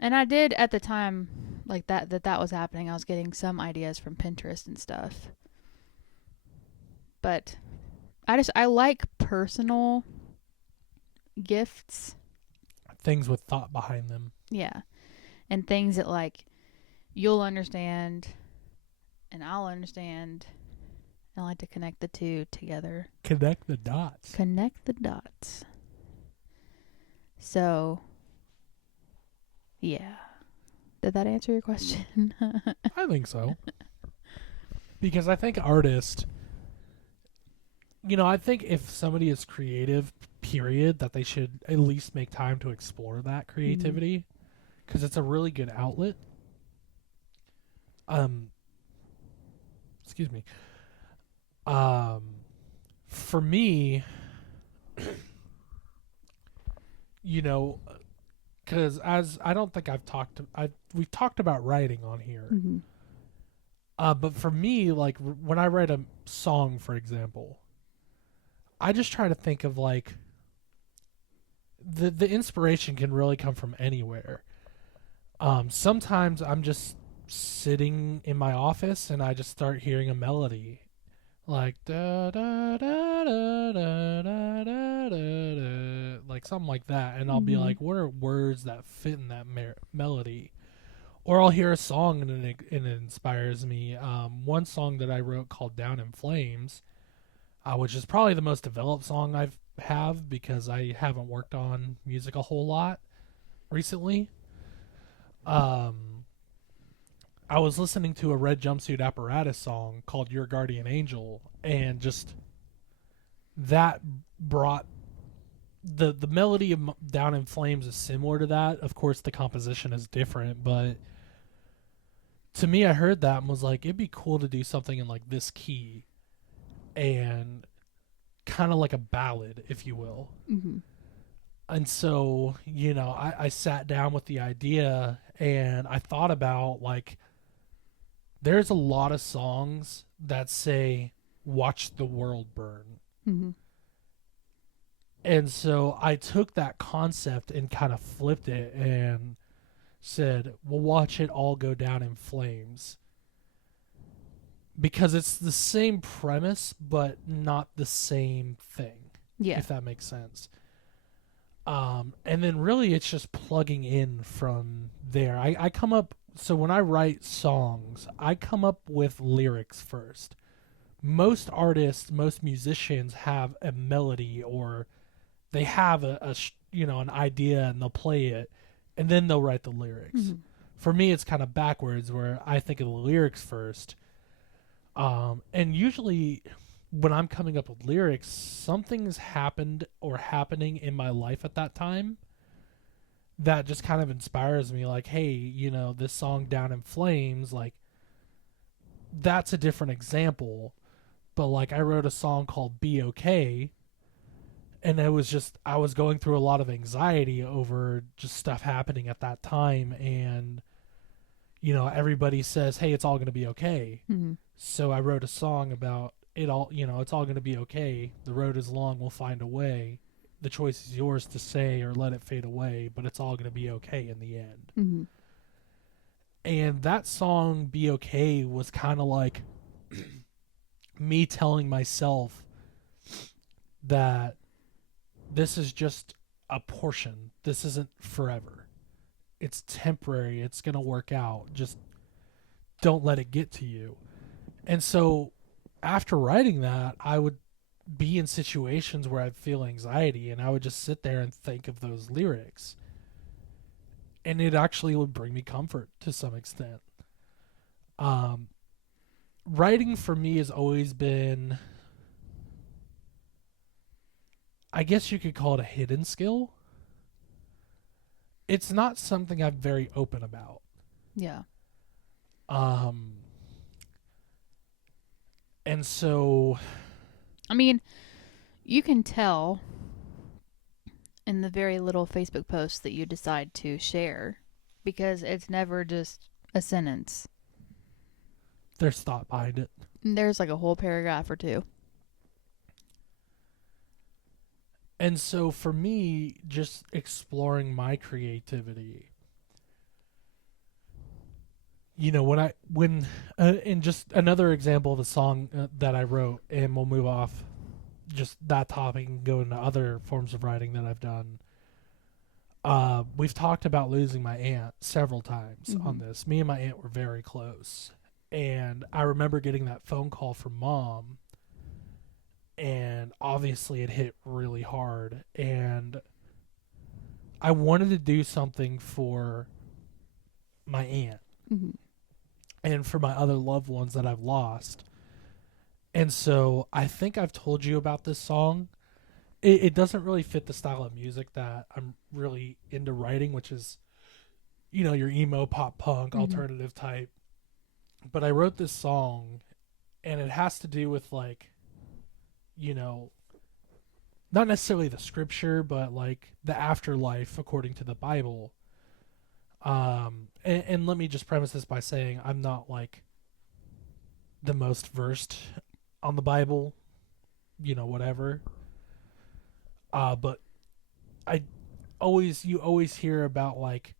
And I did at the time, that was happening. I was getting some ideas from Pinterest and stuff. But I like personal gifts. things with thought behind them. Yeah. And things that, like, you'll understand and I'll understand. I like to connect the two together. Connect the dots. Connect the dots. So, yeah. Did that answer your question? I think so. Because I think artists, I think if somebody is creative, period, that they should at least make time to explore that creativity. Because it's a really good outlet. Excuse me. For me, because as I don't think we've talked about writing on here. Mm-hmm. But for me, like when I write a song, for example, I just try to think of like the inspiration can really come from anywhere. Sometimes I'm just sitting in my office and I just start hearing a melody, like da da da da da da da da, like something like that, and I'll be like, what are words that fit in that melody? Or I'll hear a song and it inspires me. One song that I wrote called "Down in Flames," which is probably the most developed song I have because I haven't worked on music a whole lot recently. I was listening to a Red Jumpsuit Apparatus song called "Your Guardian Angel," and just that brought the melody of "Down in Flames" is similar to that. Of course, the composition is different, but to me, I heard that and was like, it'd be cool to do something in like this key and kind of like a ballad, if you will. Mm-hmm. And so, I sat down with the idea and I thought about like, there's a lot of songs that say, watch the world burn. Mm-hmm. And so I took that concept and kind of flipped it and said, we'll watch it all go down in flames. Because it's the same premise, but not the same thing. Yeah. If that makes sense. And then really it's just plugging in from there. I come up, so when I write songs, I come up with lyrics first. Most artists, most musicians have a melody or they have an idea and they'll play it and then they'll write the lyrics. Mm-hmm. For me, it's kind of backwards where I think of the lyrics first. And usually when I'm coming up with lyrics, something's happened or happening in my life at that time that just kind of inspires me. Like, hey, this song "Down in Flames," like that's a different example. But like I wrote a song called "Be Okay," and it was just, I was going through a lot of anxiety over just stuff happening at that time. And, everybody says, hey, it's all going to be okay. Mm-hmm. So I wrote a song about it all, it's all going to be okay. The road is long, we'll find a way. The choice is yours to say or let it fade away, but it's all going to be okay in the end. Mm-hmm. And that song, "Be Okay," was kind of like me telling myself that this is just a portion. This isn't forever. It's temporary. It's going to work out. Just don't let it get to you. And so after writing that, I would be in situations where I'd feel anxiety and I would just sit there and think of those lyrics. And it actually would bring me comfort to some extent. Writing for me has always been, I guess you could call it a hidden skill. It's not something I'm very open about. Yeah. And so, I mean, you can tell in the very little Facebook posts that you decide to share because it's never just a sentence. there's thought behind it. There's like a whole paragraph or two. And so for me, just exploring my creativity, and just another example of a song that I wrote, and we'll move off just that topic and go into other forms of writing that I've done. we've talked about losing my aunt several times on Mhm. this. Me and my aunt were very close. And I remember getting that phone call from mom, and obviously it hit really hard. And I wanted to do something for my aunt Mhm. and for my other loved ones that I've lost. And so I think I've told you about this song. It doesn't really fit the style of music that I'm really into writing, which is, your emo pop punk Mhm. alternative type. But I wrote this song, and it has to do with, like, you know, not necessarily the scripture, but like the afterlife according to the Bible. And let me just premise this by saying I'm not like the most versed on the Bible, whatever. But I you always hear about like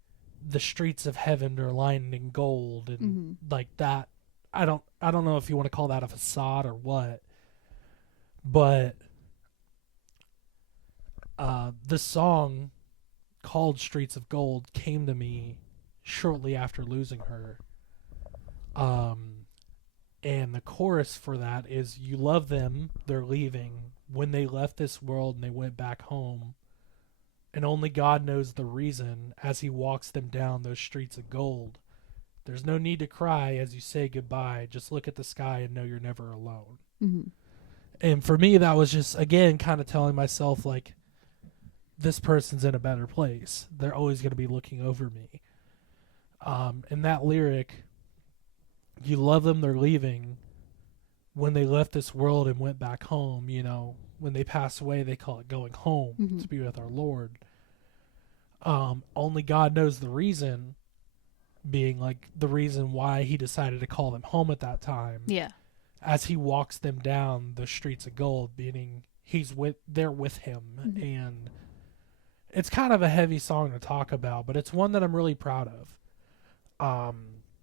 the streets of heaven are lined in gold and Mhm. like that. I don't know if you want to call that a facade or what, but the song called Streets of Gold came to me shortly after losing her. Um, and the chorus for that is you love them, they're leaving. When they left this world and they went back home, and only God knows the reason as he walks them down those streets of gold. There's no need to cry as you say goodbye. Just look at the sky and know you're never alone. Mhm. And for me, that was just, again, kind of telling myself, like, this person's in a better place. They're always going to be looking over me. And that lyric, you love them, they're leaving. When they left this world and went back home, when they pass away, they call it going home Mhm. to be with our Lord. Only God knows the reason, being like the reason why he decided to call them home at that time. Yeah. As he walks them down the streets of gold, meaning they're with him. Mhm. And it's kind of a heavy song to talk about, but it's one that I'm really proud of.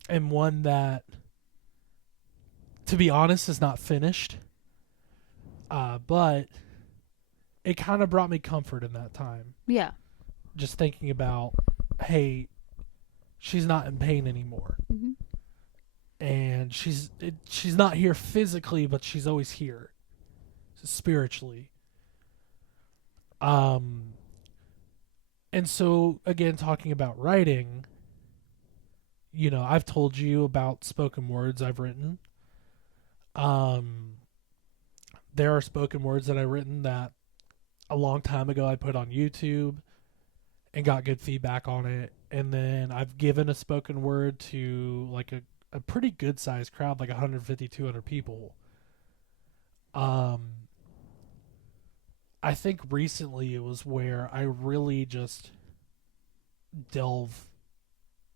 And one that, to be honest, is not finished. But it kind of brought me comfort in that time. Yeah. Just thinking about, hey, she's not in pain anymore, Mhm. and she's not here physically, but she's always here spiritually. Um, and so again, talking about writing, I've told you about spoken words I've written. Um, there are spoken words that I've written that a long time ago I put on YouTube and got good feedback on it. And then I've given a spoken word to like a pretty good sized crowd, like 150, 200 people. Um, I think recently it was where I really just delve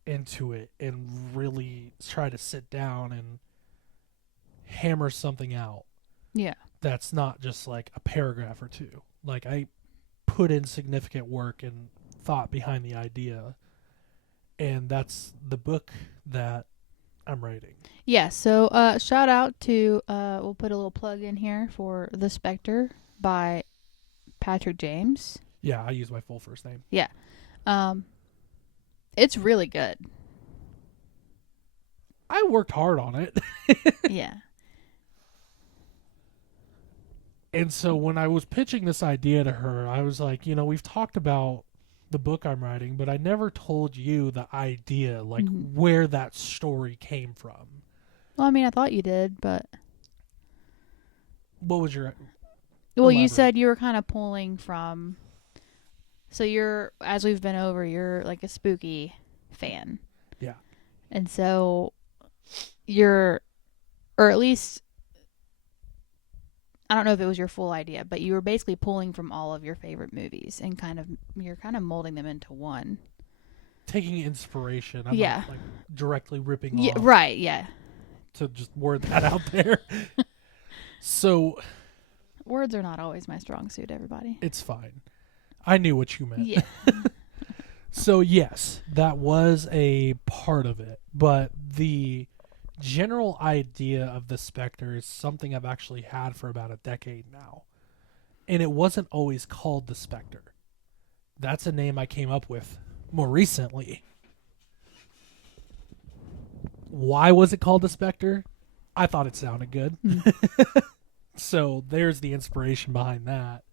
into it and really try to sit down and hammer something out Yeah. that's not just like a paragraph or two. Like I put in significant work and thought behind the idea, and that's the book that I'm writing. Yeah. So, shout out to we'll put a little plug in here for The Spectre by Patrick James. Yeah, I use my full first name. Yeah. Um, it's really good. I worked hard on it. Yeah. And so when I was pitching this idea to her, I was like, we've talked about the book I'm writing, but I never told you the idea, like Mhm. where that story came from. Well, I mean, I thought you did, but What was your well, you elaborate? said you were kind of pulling from. So you're, as we've been over, you're like a spooky fan. Yeah. And so you're, or at least, I don't know if it was your full idea, but you were basically pulling from all of your favorite movies and you're kind of molding them into one. Taking inspiration. I'm Yeah. not like directly ripping Yeah, off, right, yeah. to just word that out there. So Words are not always my strong suit, everybody. it's fine. I knew what you meant. Yeah. So yes, that was a part of it, but the general idea of the Spectre is something I've actually had for about a decade now. And it wasn't always called the Spectre. That's a name I came up with more recently. Why was it called The Spectre? I thought it sounded good. So there's the inspiration behind that.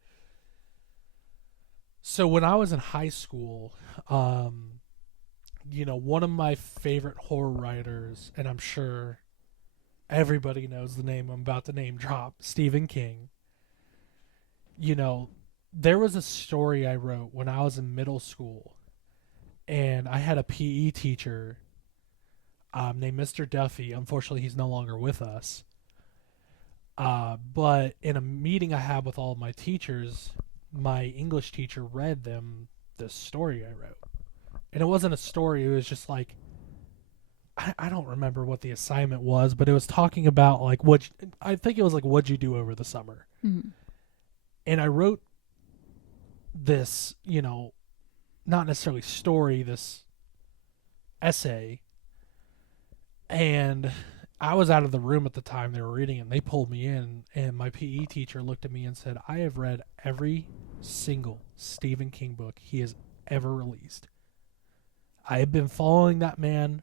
So when I was in high school, one of my favorite horror writers, and I'm sure everybody knows the name I'm about to name drop, Stephen King. There was a story I wrote when I was in middle school, and I had a PE teacher named Mr. Duffy. Unfortunately, he's no longer with us. But in a meeting I had with all of my teachers, my English teacher read them this story I wrote. And it wasn't a story, it was just like, I don't remember what the assignment was, but it was talking about like I think it was like, what'd you do over the summer? Mm-hmm. And I wrote this, not necessarily story, this essay. And I was out of the room at the time they were reading it, and they pulled me in, and my PE teacher looked at me and said, I have read every single Stephen King book he has ever released. I have been following that man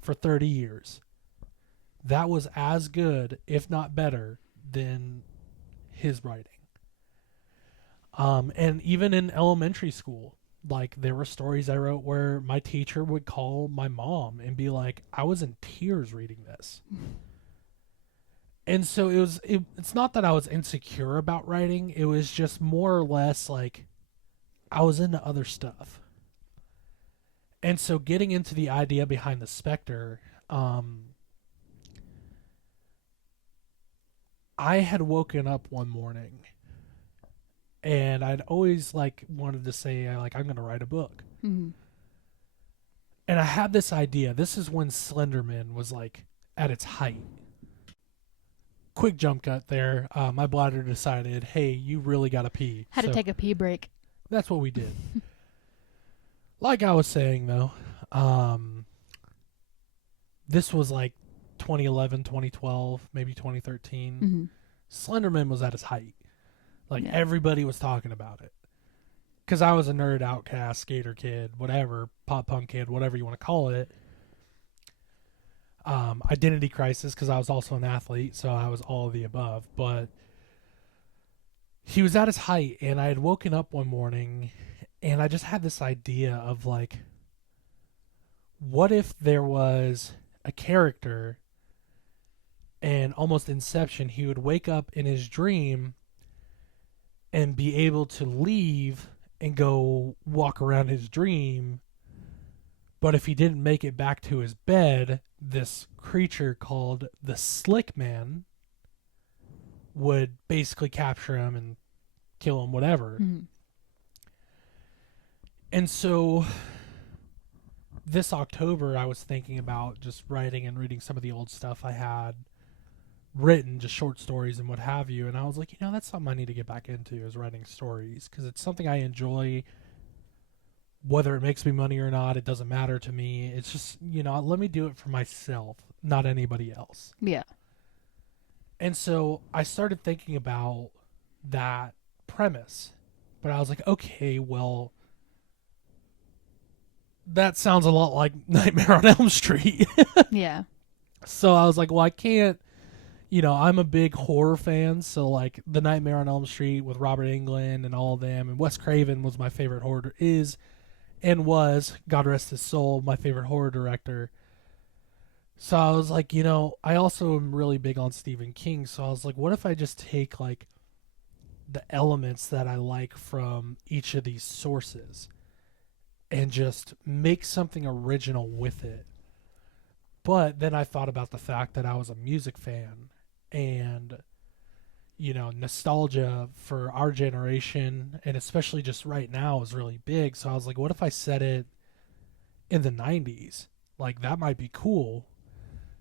for 30 years. That was as good, if not better, than his writing. And even in elementary school, like there were stories I wrote where my teacher would call my mom and be like, I was in tears reading this. And so it's not that I was insecure about writing. It was just more or less like I was into other stuff. And so getting into the idea behind the Spectre, I had woken up one morning and I'd always wanted to say I'm going to write a book. Mm-hmm. And I had this idea. This is when Slenderman was at its height. Quick jump cut there. My bladder decided, hey, you really got to pee. Had to take a pee break. That's what we did. Like I was saying, though, this was 2011, 2012, maybe 2013. Mm-hmm. Slenderman was at its height. Everybody was talking about it. Because I was a nerd, outcast, skater kid, whatever, pop punk kid, whatever you want to call it. Identity crisis, because I was also an athlete, so I was all of the above. But he was at his height, and I had woken up one morning, and I just had this idea of what if there was a character, and almost Inception, he would wake up in his dream and be able to leave and go walk around his dream. But if he didn't make it back to his bed, this creature called the Slick Man would basically capture him and kill him, whatever. Mm-hmm. And so this October, I was thinking about just writing and reading some of the old stuff I had written, just short stories and what have you. And I was like, that's something I need to get back into, is writing stories, because it's something I enjoy. Whether it makes me money or not, it doesn't matter to me. It's just, let me do it for myself, not anybody else. Yeah. And so I started thinking about that premise. But I was like, okay, well, that sounds a lot like Nightmare on Elm Street. Yeah. So I was like, well, I can't, I'm a big horror fan. So the Nightmare on Elm Street with Robert Englund and all of them, and Wes Craven was my favorite horror, and was, God rest his soul, my favorite horror director. So I was like, I also am really big on Stephen King. So I was like, what if I just take the elements that I like from each of these sources and just make something original with it? But then I thought about the fact that I was a music fan, and nostalgia for our generation, and especially just right now, is really big. So I was like, what if I set it in the 90s? That might be cool.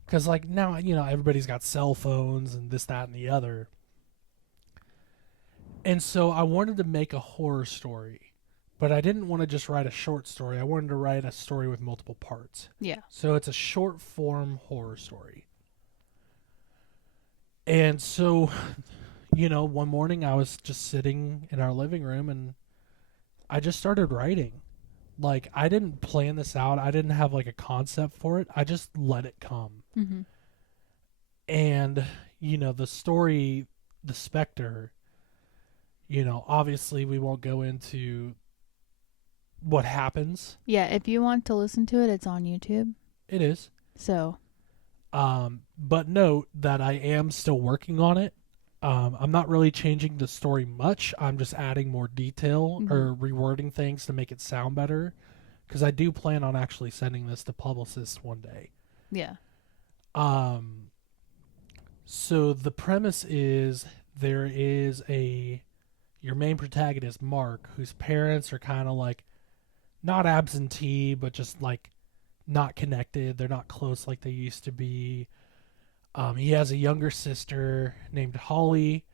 Because now, everybody's got cell phones and this, that, and the other. And so I wanted to make a horror story, but I didn't want to just write a short story. I wanted to write a story with multiple parts. Yeah. So it's a short form horror story. And so, one morning I was just sitting in our living room, and I just started writing. Like, I didn't plan this out. I didn't have like a concept for it. I just let it come. Mm-hmm. And, the story, The Spectre, obviously we won't go into what happens. Yeah, if you want to listen to it, it's on YouTube. It is. So. But note that I am still working on it. I'm not really changing the story much. I'm just adding more detail or rewording things to make it sound better. Because I do plan on actually sending this to publicists one day. Yeah. So the premise is there is your main protagonist, Mark, whose parents are kind of like not absentee, but just like not connected. They're not close like they used to be. He has a younger sister named Holly.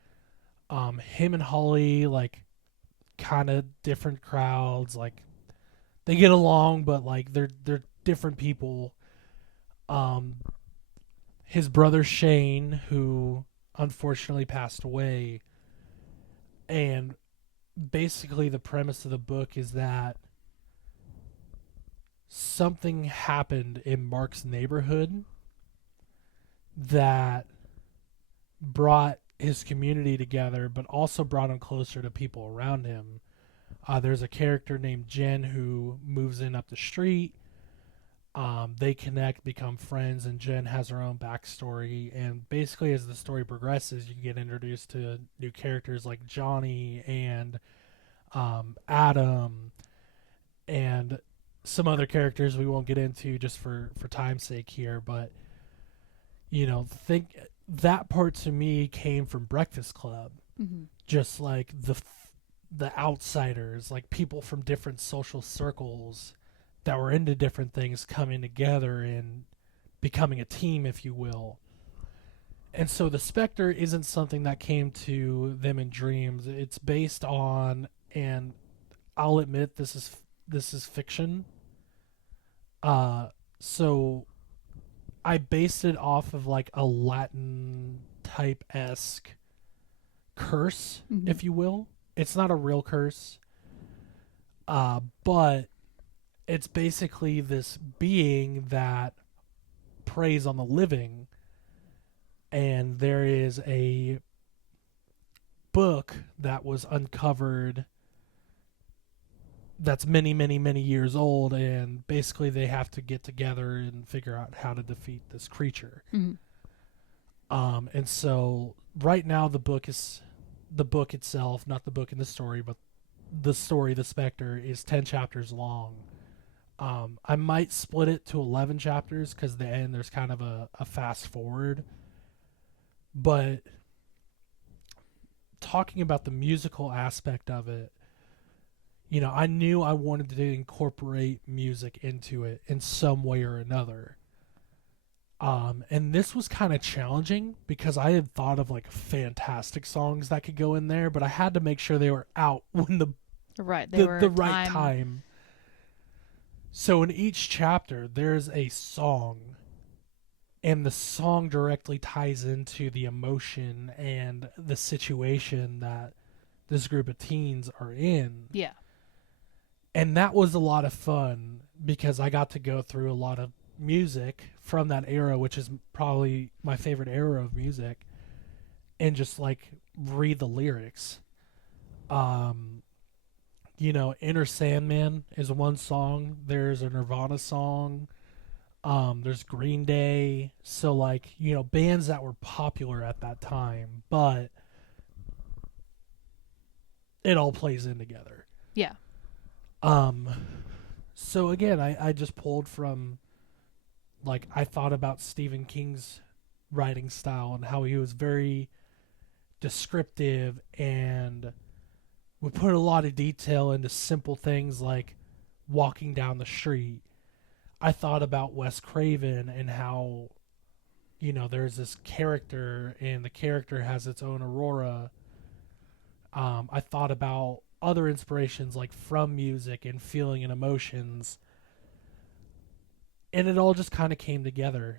Him and Holly, like, kind of different crowds. Like, they get along, but like they're different people. His brother Shane, who unfortunately passed away, and basically the premise of the book is that something happened in Mark's neighborhood that brought his community together, but also brought him closer to people around him. There's a character named Jen who moves in up the street. They connect, become friends, and Jen has her own backstory. And basically, as the story progresses, you get introduced to new characters like Johnny and Adam and some other characters we won't get into just for time's sake here. But think that part to me came from Breakfast Club. Mm-hmm. Just like the outsiders, like people from different social circles that were into different things coming together and becoming a team, if you will. And so the Spectre isn't something that came to them in dreams. It's based on, and I'll admit this is fiction. So I based it off of like a Latin type-esque curse, if you will. It's not a real curse, but it's basically this being that preys on the living. And there is a book that was uncovered that's many, many, many years old, and basically they have to get together and figure out how to defeat this creature. And so right now the book itself, not the book in the story, but the story, The Spectre, is 10 chapters long. I might split it to 11 chapters because the end there's kind of a fast forward. But talking about the musical aspect of it, I knew I wanted to incorporate music into it in some way or another. And this was kind of challenging because I had thought of like fantastic songs that could go in there, but I had to make sure they were out when the right time. So in each chapter, there's a song, and the song directly ties into the emotion and the situation that this group of teens are in. Yeah. And that was a lot of fun because I got to go through a lot of music from that era, which is probably my favorite era of music, and just like read the lyrics. Inner Sandman is one song. There's a Nirvana song. There's Green Day. So like, bands that were popular at that time, but it all plays in together. Yeah. So again, I just pulled from, like, I thought about Stephen King's writing style and how he was very descriptive and would put a lot of detail into simple things like walking down the street. I thought about Wes Craven and how, there's this character and the character has its own aurora. I thought about other inspirations like from music and feeling and emotions. And it all just kind of came together.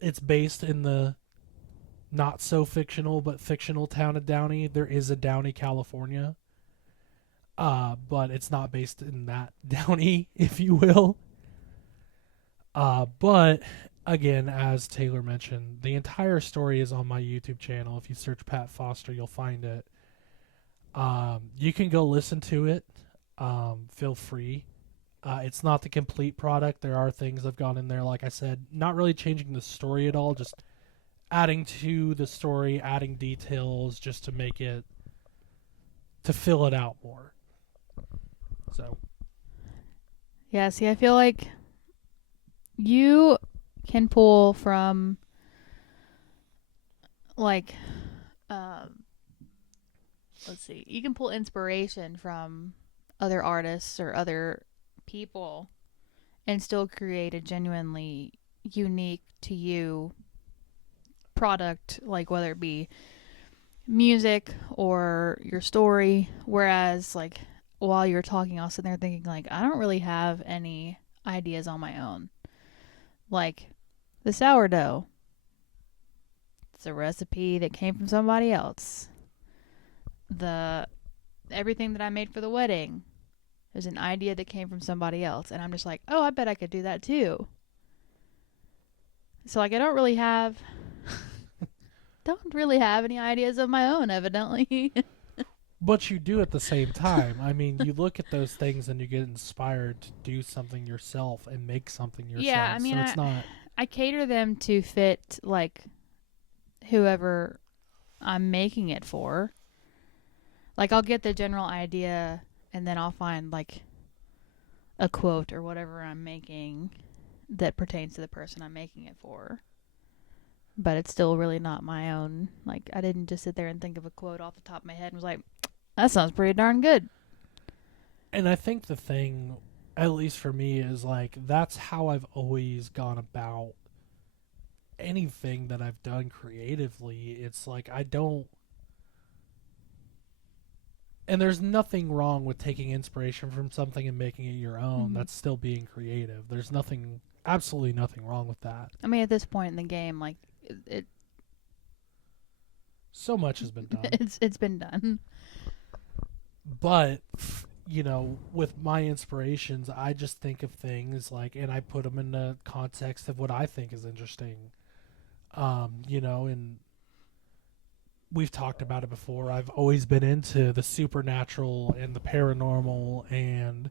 It's based in the not so fictional but fictional town of Downey. There is a Downey, California. but it's not based in that Downey, if you will. But again, as Taylor mentioned, the entire story is on my YouTube channel. If you search Pat Foster, you'll find it. You can go listen to it. Feel free. It's not the complete product. There are things I've got in there, like I said, not really changing the story at all, just adding to the story, adding details just to make it, to fill it out more. So, Yeah, see, I feel like you can pull from, like, let's see, you can pull inspiration from other artists or other people and still create a genuinely unique to you product, like whether it be music or your story. Whereas, like, while you're talking, I was sitting there thinking, like, I don't really have any ideas on my own. Like, the sourdough, it's a recipe that came from somebody else. Everything that I made for the wedding is an idea that came from somebody else. And I'm just like, oh, I bet I could do that too. So, like, I don't really have any ideas of my own, evidently. but you do at the same time. I mean, you look at those things and you get inspired to do something yourself and make something yourself. Yeah, I mean, so it's not. I cater them to fit, like, whoever I'm making it for. Like, I'll get the general idea and then I'll find, like, a quote or whatever I'm making that pertains to the person I'm making it for. But it's still really not my own. Like, I didn't just sit there and think of a quote off the top of my head and was like, that sounds pretty darn good. And I think the thing, at least for me, is like that's how I've always gone about anything that I've done creatively. It's like I don't. And there's nothing wrong with taking inspiration from something and making it your own. Mhm. That's still being creative. There's absolutely nothing wrong with that. I mean, at this point in the game, like, So much has been done. it's been done. But, with my inspirations, I just think of things like, and I put them in the context of what I think is interesting. And we've talked about it before. I've always been into the supernatural and the paranormal and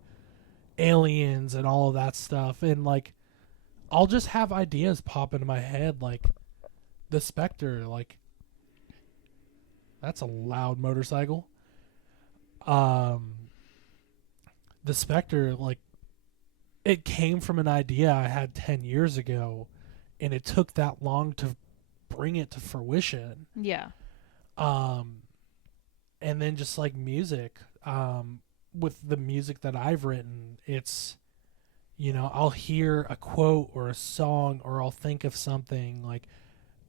aliens and all of that stuff. And, like, I'll just have ideas pop into my head, like the Spectre, like, that's a loud motorcycle. The Spectre, like, it came from an idea I had 10 years ago, and it took that long to bring it to fruition. Yeah. And then just like music, with the music that I've written, it's, I'll hear a quote or a song, or I'll think of something like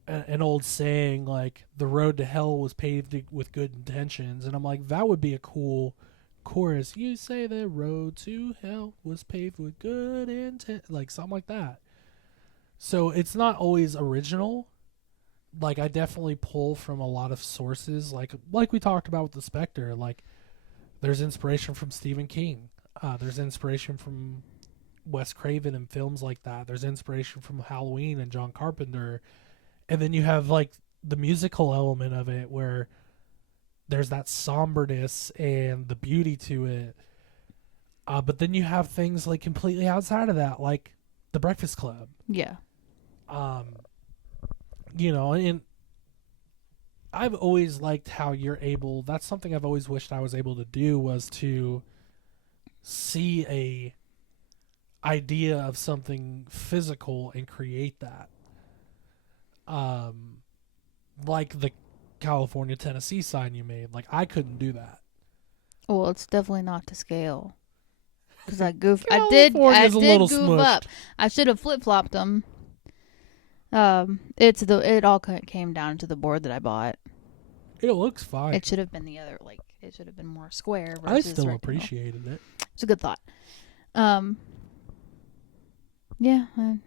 an old saying, like the road to hell was paved with good intentions. And I'm like, that would be a cool chorus. You say the road to hell was paved with good intent, like something like that. So it's not always original. Like, I definitely pull from a lot of sources, like we talked about with the Spectre. Like, there's inspiration from Stephen King. There's inspiration from Wes Craven and films like that. There's inspiration from Halloween and John Carpenter. And then you have, like, the musical element of it, where there's that somberness and the beauty to it. But then you have things, like, completely outside of that, like The Breakfast Club. Yeah. And I've always liked how you're able, that's something I've always wished I was able to do, was to see a idea of something physical and create that. Like the California, Tennessee sign you made. Like, I couldn't do that. Well, it's definitely not to scale. Because I goofed. I did goof smushed up. I should have flip-flopped them. It all came down to the board that I bought. It looks fine. It should have been the other, like, it should have been more square. I still rectangle. appreciated it. It's a good thought. Yeah, I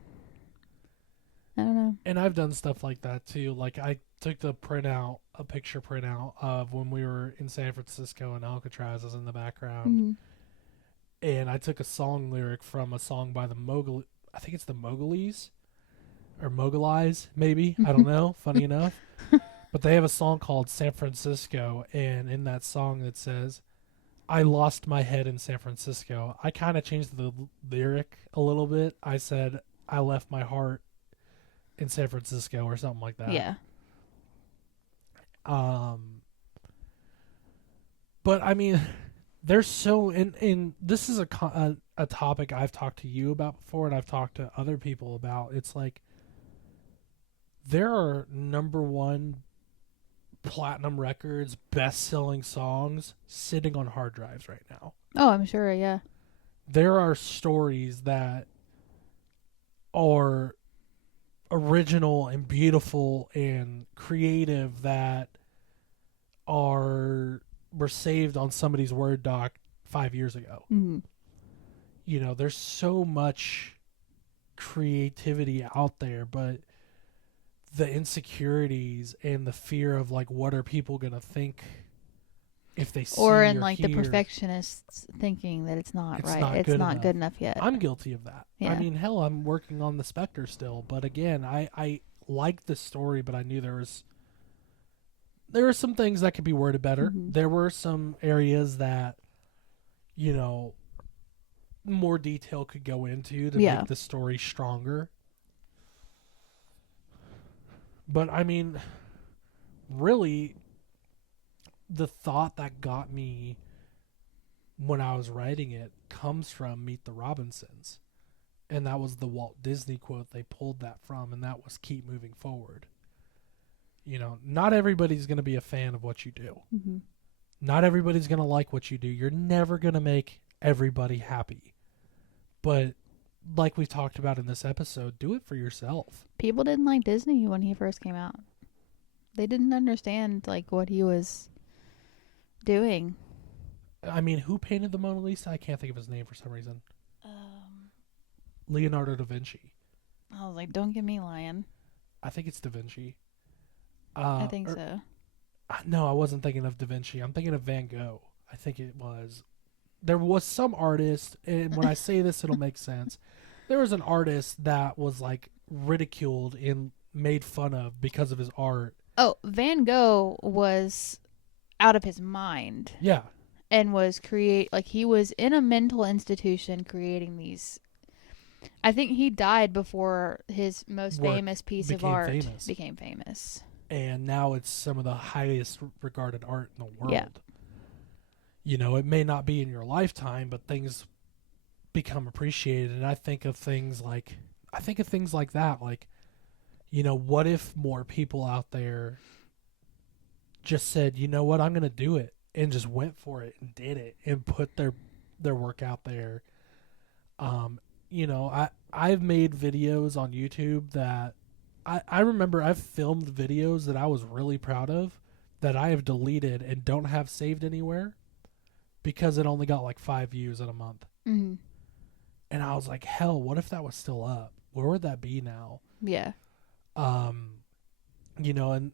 don't know. And I've done stuff like that too. Like, I took a picture printout of when we were in San Francisco and Alcatraz is in the background. Mm-hmm. And I took a song lyric from a song by the Mogul. I think it's the Mogulis or Moguleyes, maybe. I don't know. Funny enough. But they have a song called San Francisco. And in that song, it says, I lost my head in San Francisco. I kind of changed the lyric a little bit. I said, I left my heart in San Francisco or something like that. Yeah. But I mean, there's so in this is a topic I've talked to you about before, and I've talked to other people about. It's like there are number one platinum records, best-selling songs sitting on hard drives right now. Oh, I'm sure. Yeah. There are stories that are original and beautiful and creative that were saved on somebody's Word doc 5 years ago. Mm-hmm. You know, there's so much creativity out there, but the insecurities and the fear of like, what are people gonna think if they see Or in or like hear, the perfectionists thinking that it's not it's right. not It's good not enough. good enough yet. I'm guilty of that. Yeah. I mean, hell, I'm working on the Spectre still, but again, I liked the story, but I knew there were some things that could be worded better. Mhm. There were some areas that, you know, more detail could go into to Yeah. make the story stronger. But I mean, really, the thought that got me when I was writing it comes from Meet the Robinsons. And that was the Walt Disney quote they pulled that from, and that was keep moving forward. You know, not everybody's going to be a fan of what you do. Mm-hmm. Not everybody's going to like what you do. You're never going to make everybody happy. But like we talked about in this episode, do it for yourself. People didn't like Disney when he first came out. They didn't understand like what he was doing. I mean, who painted the Mona Lisa? I can't think of his name for some reason. Leonardo da Vinci. I was like, don't give me lying. I think it's da Vinci. I think so. No, I wasn't thinking of da Vinci. I'm thinking of Van Gogh. I think it was. There was some artist, and when I say this, it'll make sense. There was an artist that was like ridiculed and made fun of because of his art. Oh, Van Gogh was out of his mind Yeah. and was he was in a mental institution creating these. I think he died before his most Work famous piece of became art famous. became famous. And now it's some of the highest regarded art in the world. Yeah. You know, it may not be in your lifetime, but things become appreciated. And I think of things like that. Like, you know, what if more people out there just said, you know what, I'm going to do it, and just went for it and did it and put their work out there. You know, I've made videos on YouTube that I remember I've filmed videos that I was really proud of that I have deleted and don't have saved anywhere because it only got like 5 views in a month. Mm-hmm. And I was like, hell, what if that was still up? Where would that be now? Yeah. You know, and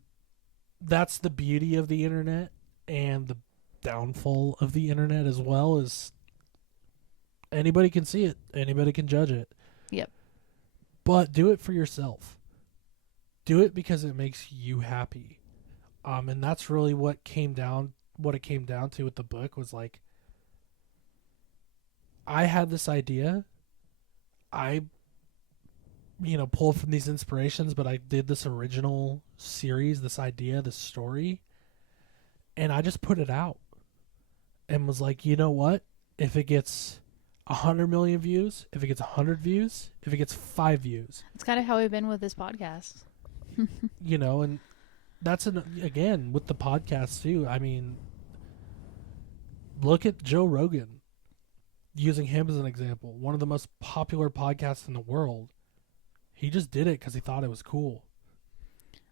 that's the beauty of the internet, and the downfall of the internet as well is anybody can see it. Anybody can judge it. Yep. But do it for yourself. Do it because it makes you happy. And that's really what it came down to with the book was like, I had this idea. I, you know, pulled from these inspirations, but I did this original series, this idea, this story, and I just put it out and was like, you know what? If it gets 100 million views, if it gets 100 views, if it gets 5 views. It's kind of how we've been with this podcast. You know, and that's again with the podcast too. I mean, look at Joe Rogan, using him as an example, one of the most popular podcasts in the world. He just did it because he thought it was cool.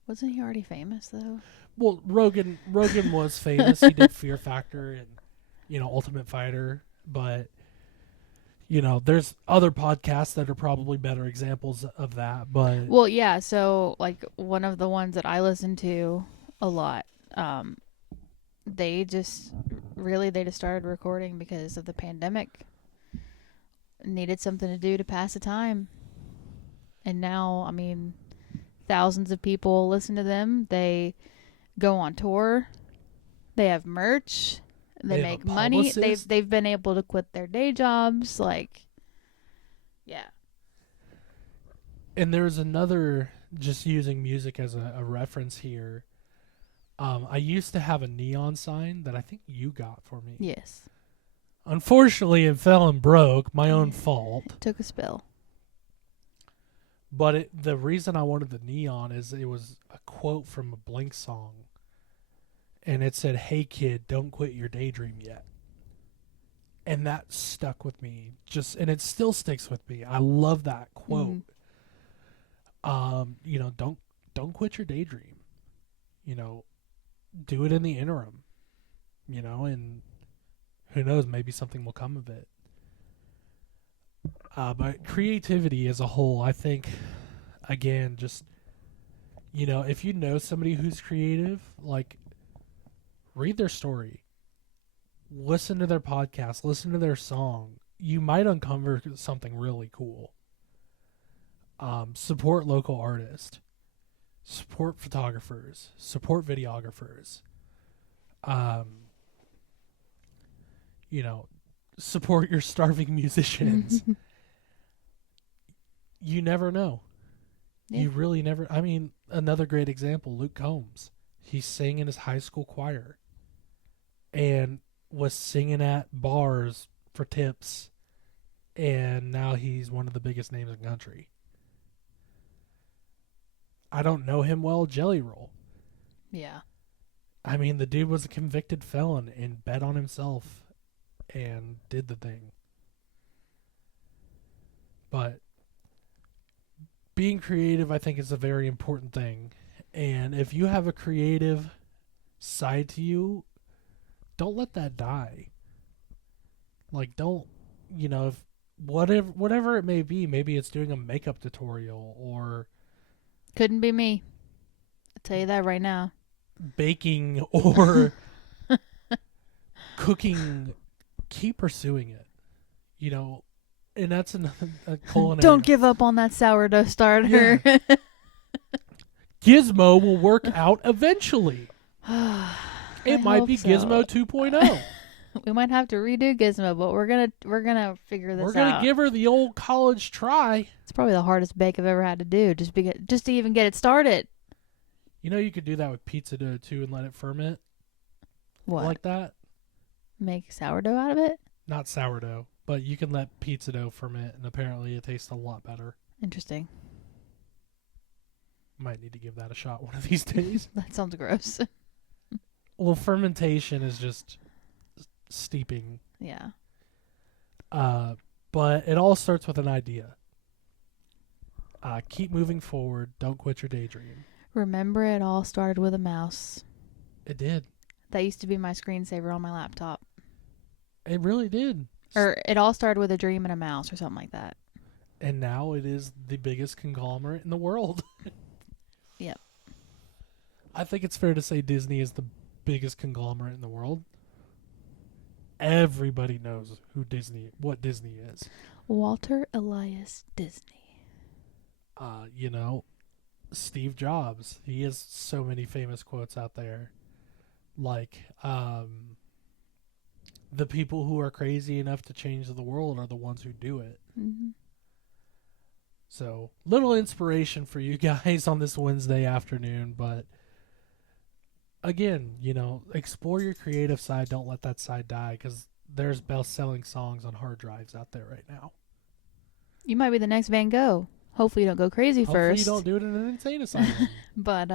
Wasn't he already famous though? Well, Rogan was famous. He did Fear Factor and, you know, Ultimate Fighter, but There's other podcasts that are probably better examples of that, but Well, yeah. So, like, one of the ones that I listen to a lot, they just they just started recording because of the pandemic. Needed something to do to pass the time. And now, I mean, thousands of people listen to them. They go on tour. They have merch. They they have a make money. publicist. They've been able to quit their day jobs. Like, yeah. And there's another, just using music as a reference here. I used to have a neon sign that I think you got for me. Yes. Unfortunately, it fell and broke. My own fault. Took a spill. But the reason I wanted the neon is it was a quote from a Blink song. And it said, "Hey kid, don't quit your daydream yet." And that stuck with me. And it still sticks with me. I love that quote. Don't quit your daydream. Do it in the interim. And who knows, maybe something will come of it. But creativity as a whole, I think, again, just, if you know somebody who's creative, like, read their story, listen to their podcast, listen to their song. You might uncover something really cool. Support local artists, support photographers, support videographers. Support your starving musicians. You never know. Yeah. You really never. I mean, another great example, Luke Combs. He sang in his high school choir and was singing at bars for tips, and now he's one of the biggest names in country. I don't know him well, Jelly Roll. Yeah. I mean, the dude was a convicted felon and bet on himself and did the thing. But being creative, I think, is a very important thing. And if you have a creative side to you, don't let that die. Like, don't, if whatever it may be, maybe it's doing a makeup tutorial or Couldn't be me. I'll tell you that right now. baking or cooking. Keep pursuing it. And that's a culinary. Don't give up on that sourdough starter. Yeah. Gizmo will work out eventually. It might be Gizmo 2.0. We might have to redo Gizmo, but we're gonna figure this out. We're gonna give her the old college try. It's probably the hardest bake I've ever had to do, just to even get it started. You could do that with pizza dough too and let it ferment. What? Like that? Make sourdough out of it? Not sourdough, but you can let pizza dough ferment, and apparently it tastes a lot better. Interesting. Might need to give that a shot one of these days. That sounds gross. Well, fermentation is just steeping. Yeah. But it all starts with an idea. Keep moving forward. Don't quit your daydream. Remember, it all started with a mouse. It did. That used to be my screensaver on my laptop. It really did. Or it all started with a dream and a mouse or something like that. And now it is the biggest conglomerate in the world. Yep. I think it's fair to say Disney is the biggest conglomerate in the world. Everybody knows what Disney is. Walter Elias Disney. Steve Jobs. He has so many famous quotes out there. Like, the people who are crazy enough to change the world are the ones who do it. Mm-hmm. So, little inspiration for you guys on this Wednesday afternoon. But, again, explore your creative side. Don't let that side die, because there's best-selling songs on hard drives out there right now. You might be the next Van Gogh. Hopefully you don't go crazy Hopefully first. you don't do it in an insane asylum. But,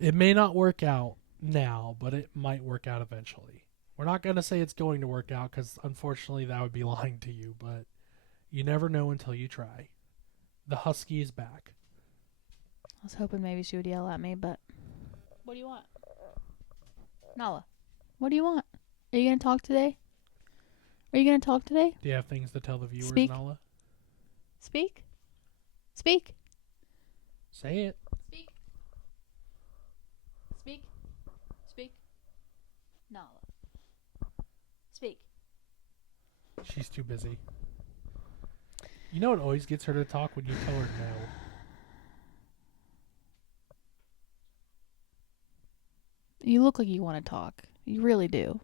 It may not work out now, but it might work out eventually. We're not going to say it's going to work out, because unfortunately that would be lying to you, but you never know until you try. The husky is back. I was hoping maybe she would yell at me, but... What do you want? Nala, what do you want? Are you going to talk today? Are you going to talk today? Do you have things to tell the viewers, Speak. Nala? Speak. Speak. Say it. Speak. Speak. Speak. Nala. Speak. She's too busy. You know what always gets her to talk? When you tell her no. You look like you want to talk. You really do.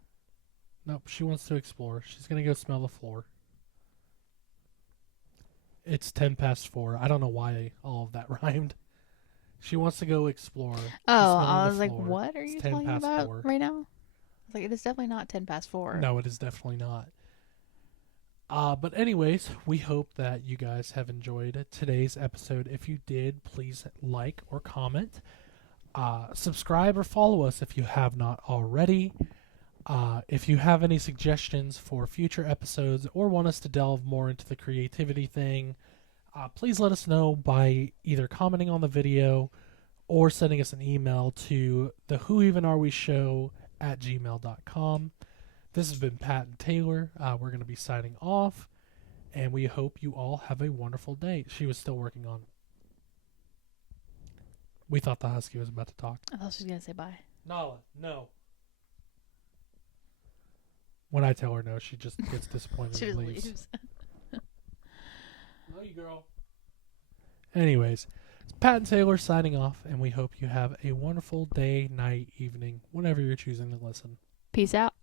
Nope, she wants to explore. She's going to go smell the floor. It's 4:10. I don't know why all of that rhymed. She wants to go explore. She's Oh, smelling I the was like, floor. what are It's you 10 talking past about 4. right now? I was like, it is definitely not 4:10. No, it is definitely not. But anyways, we hope that you guys have enjoyed today's episode. If you did, please like or comment. Subscribe or follow us if you have not already. If you have any suggestions for future episodes or want us to delve more into the creativity thing, please let us know by either commenting on the video or sending us an email to the whoevenareweshow@gmail.com. This has been Pat and Taylor. We're going to be signing off, and we hope you all have a wonderful day. She was still working on it. We thought the husky was about to talk. I thought she was going to say bye. Nala, no. When I tell her no, she just gets disappointed She and just leaves. leaves. Love you, girl. Anyways, it's Pat and Taylor signing off, and we hope you have a wonderful day, night, evening, whenever you're choosing to listen. Peace out.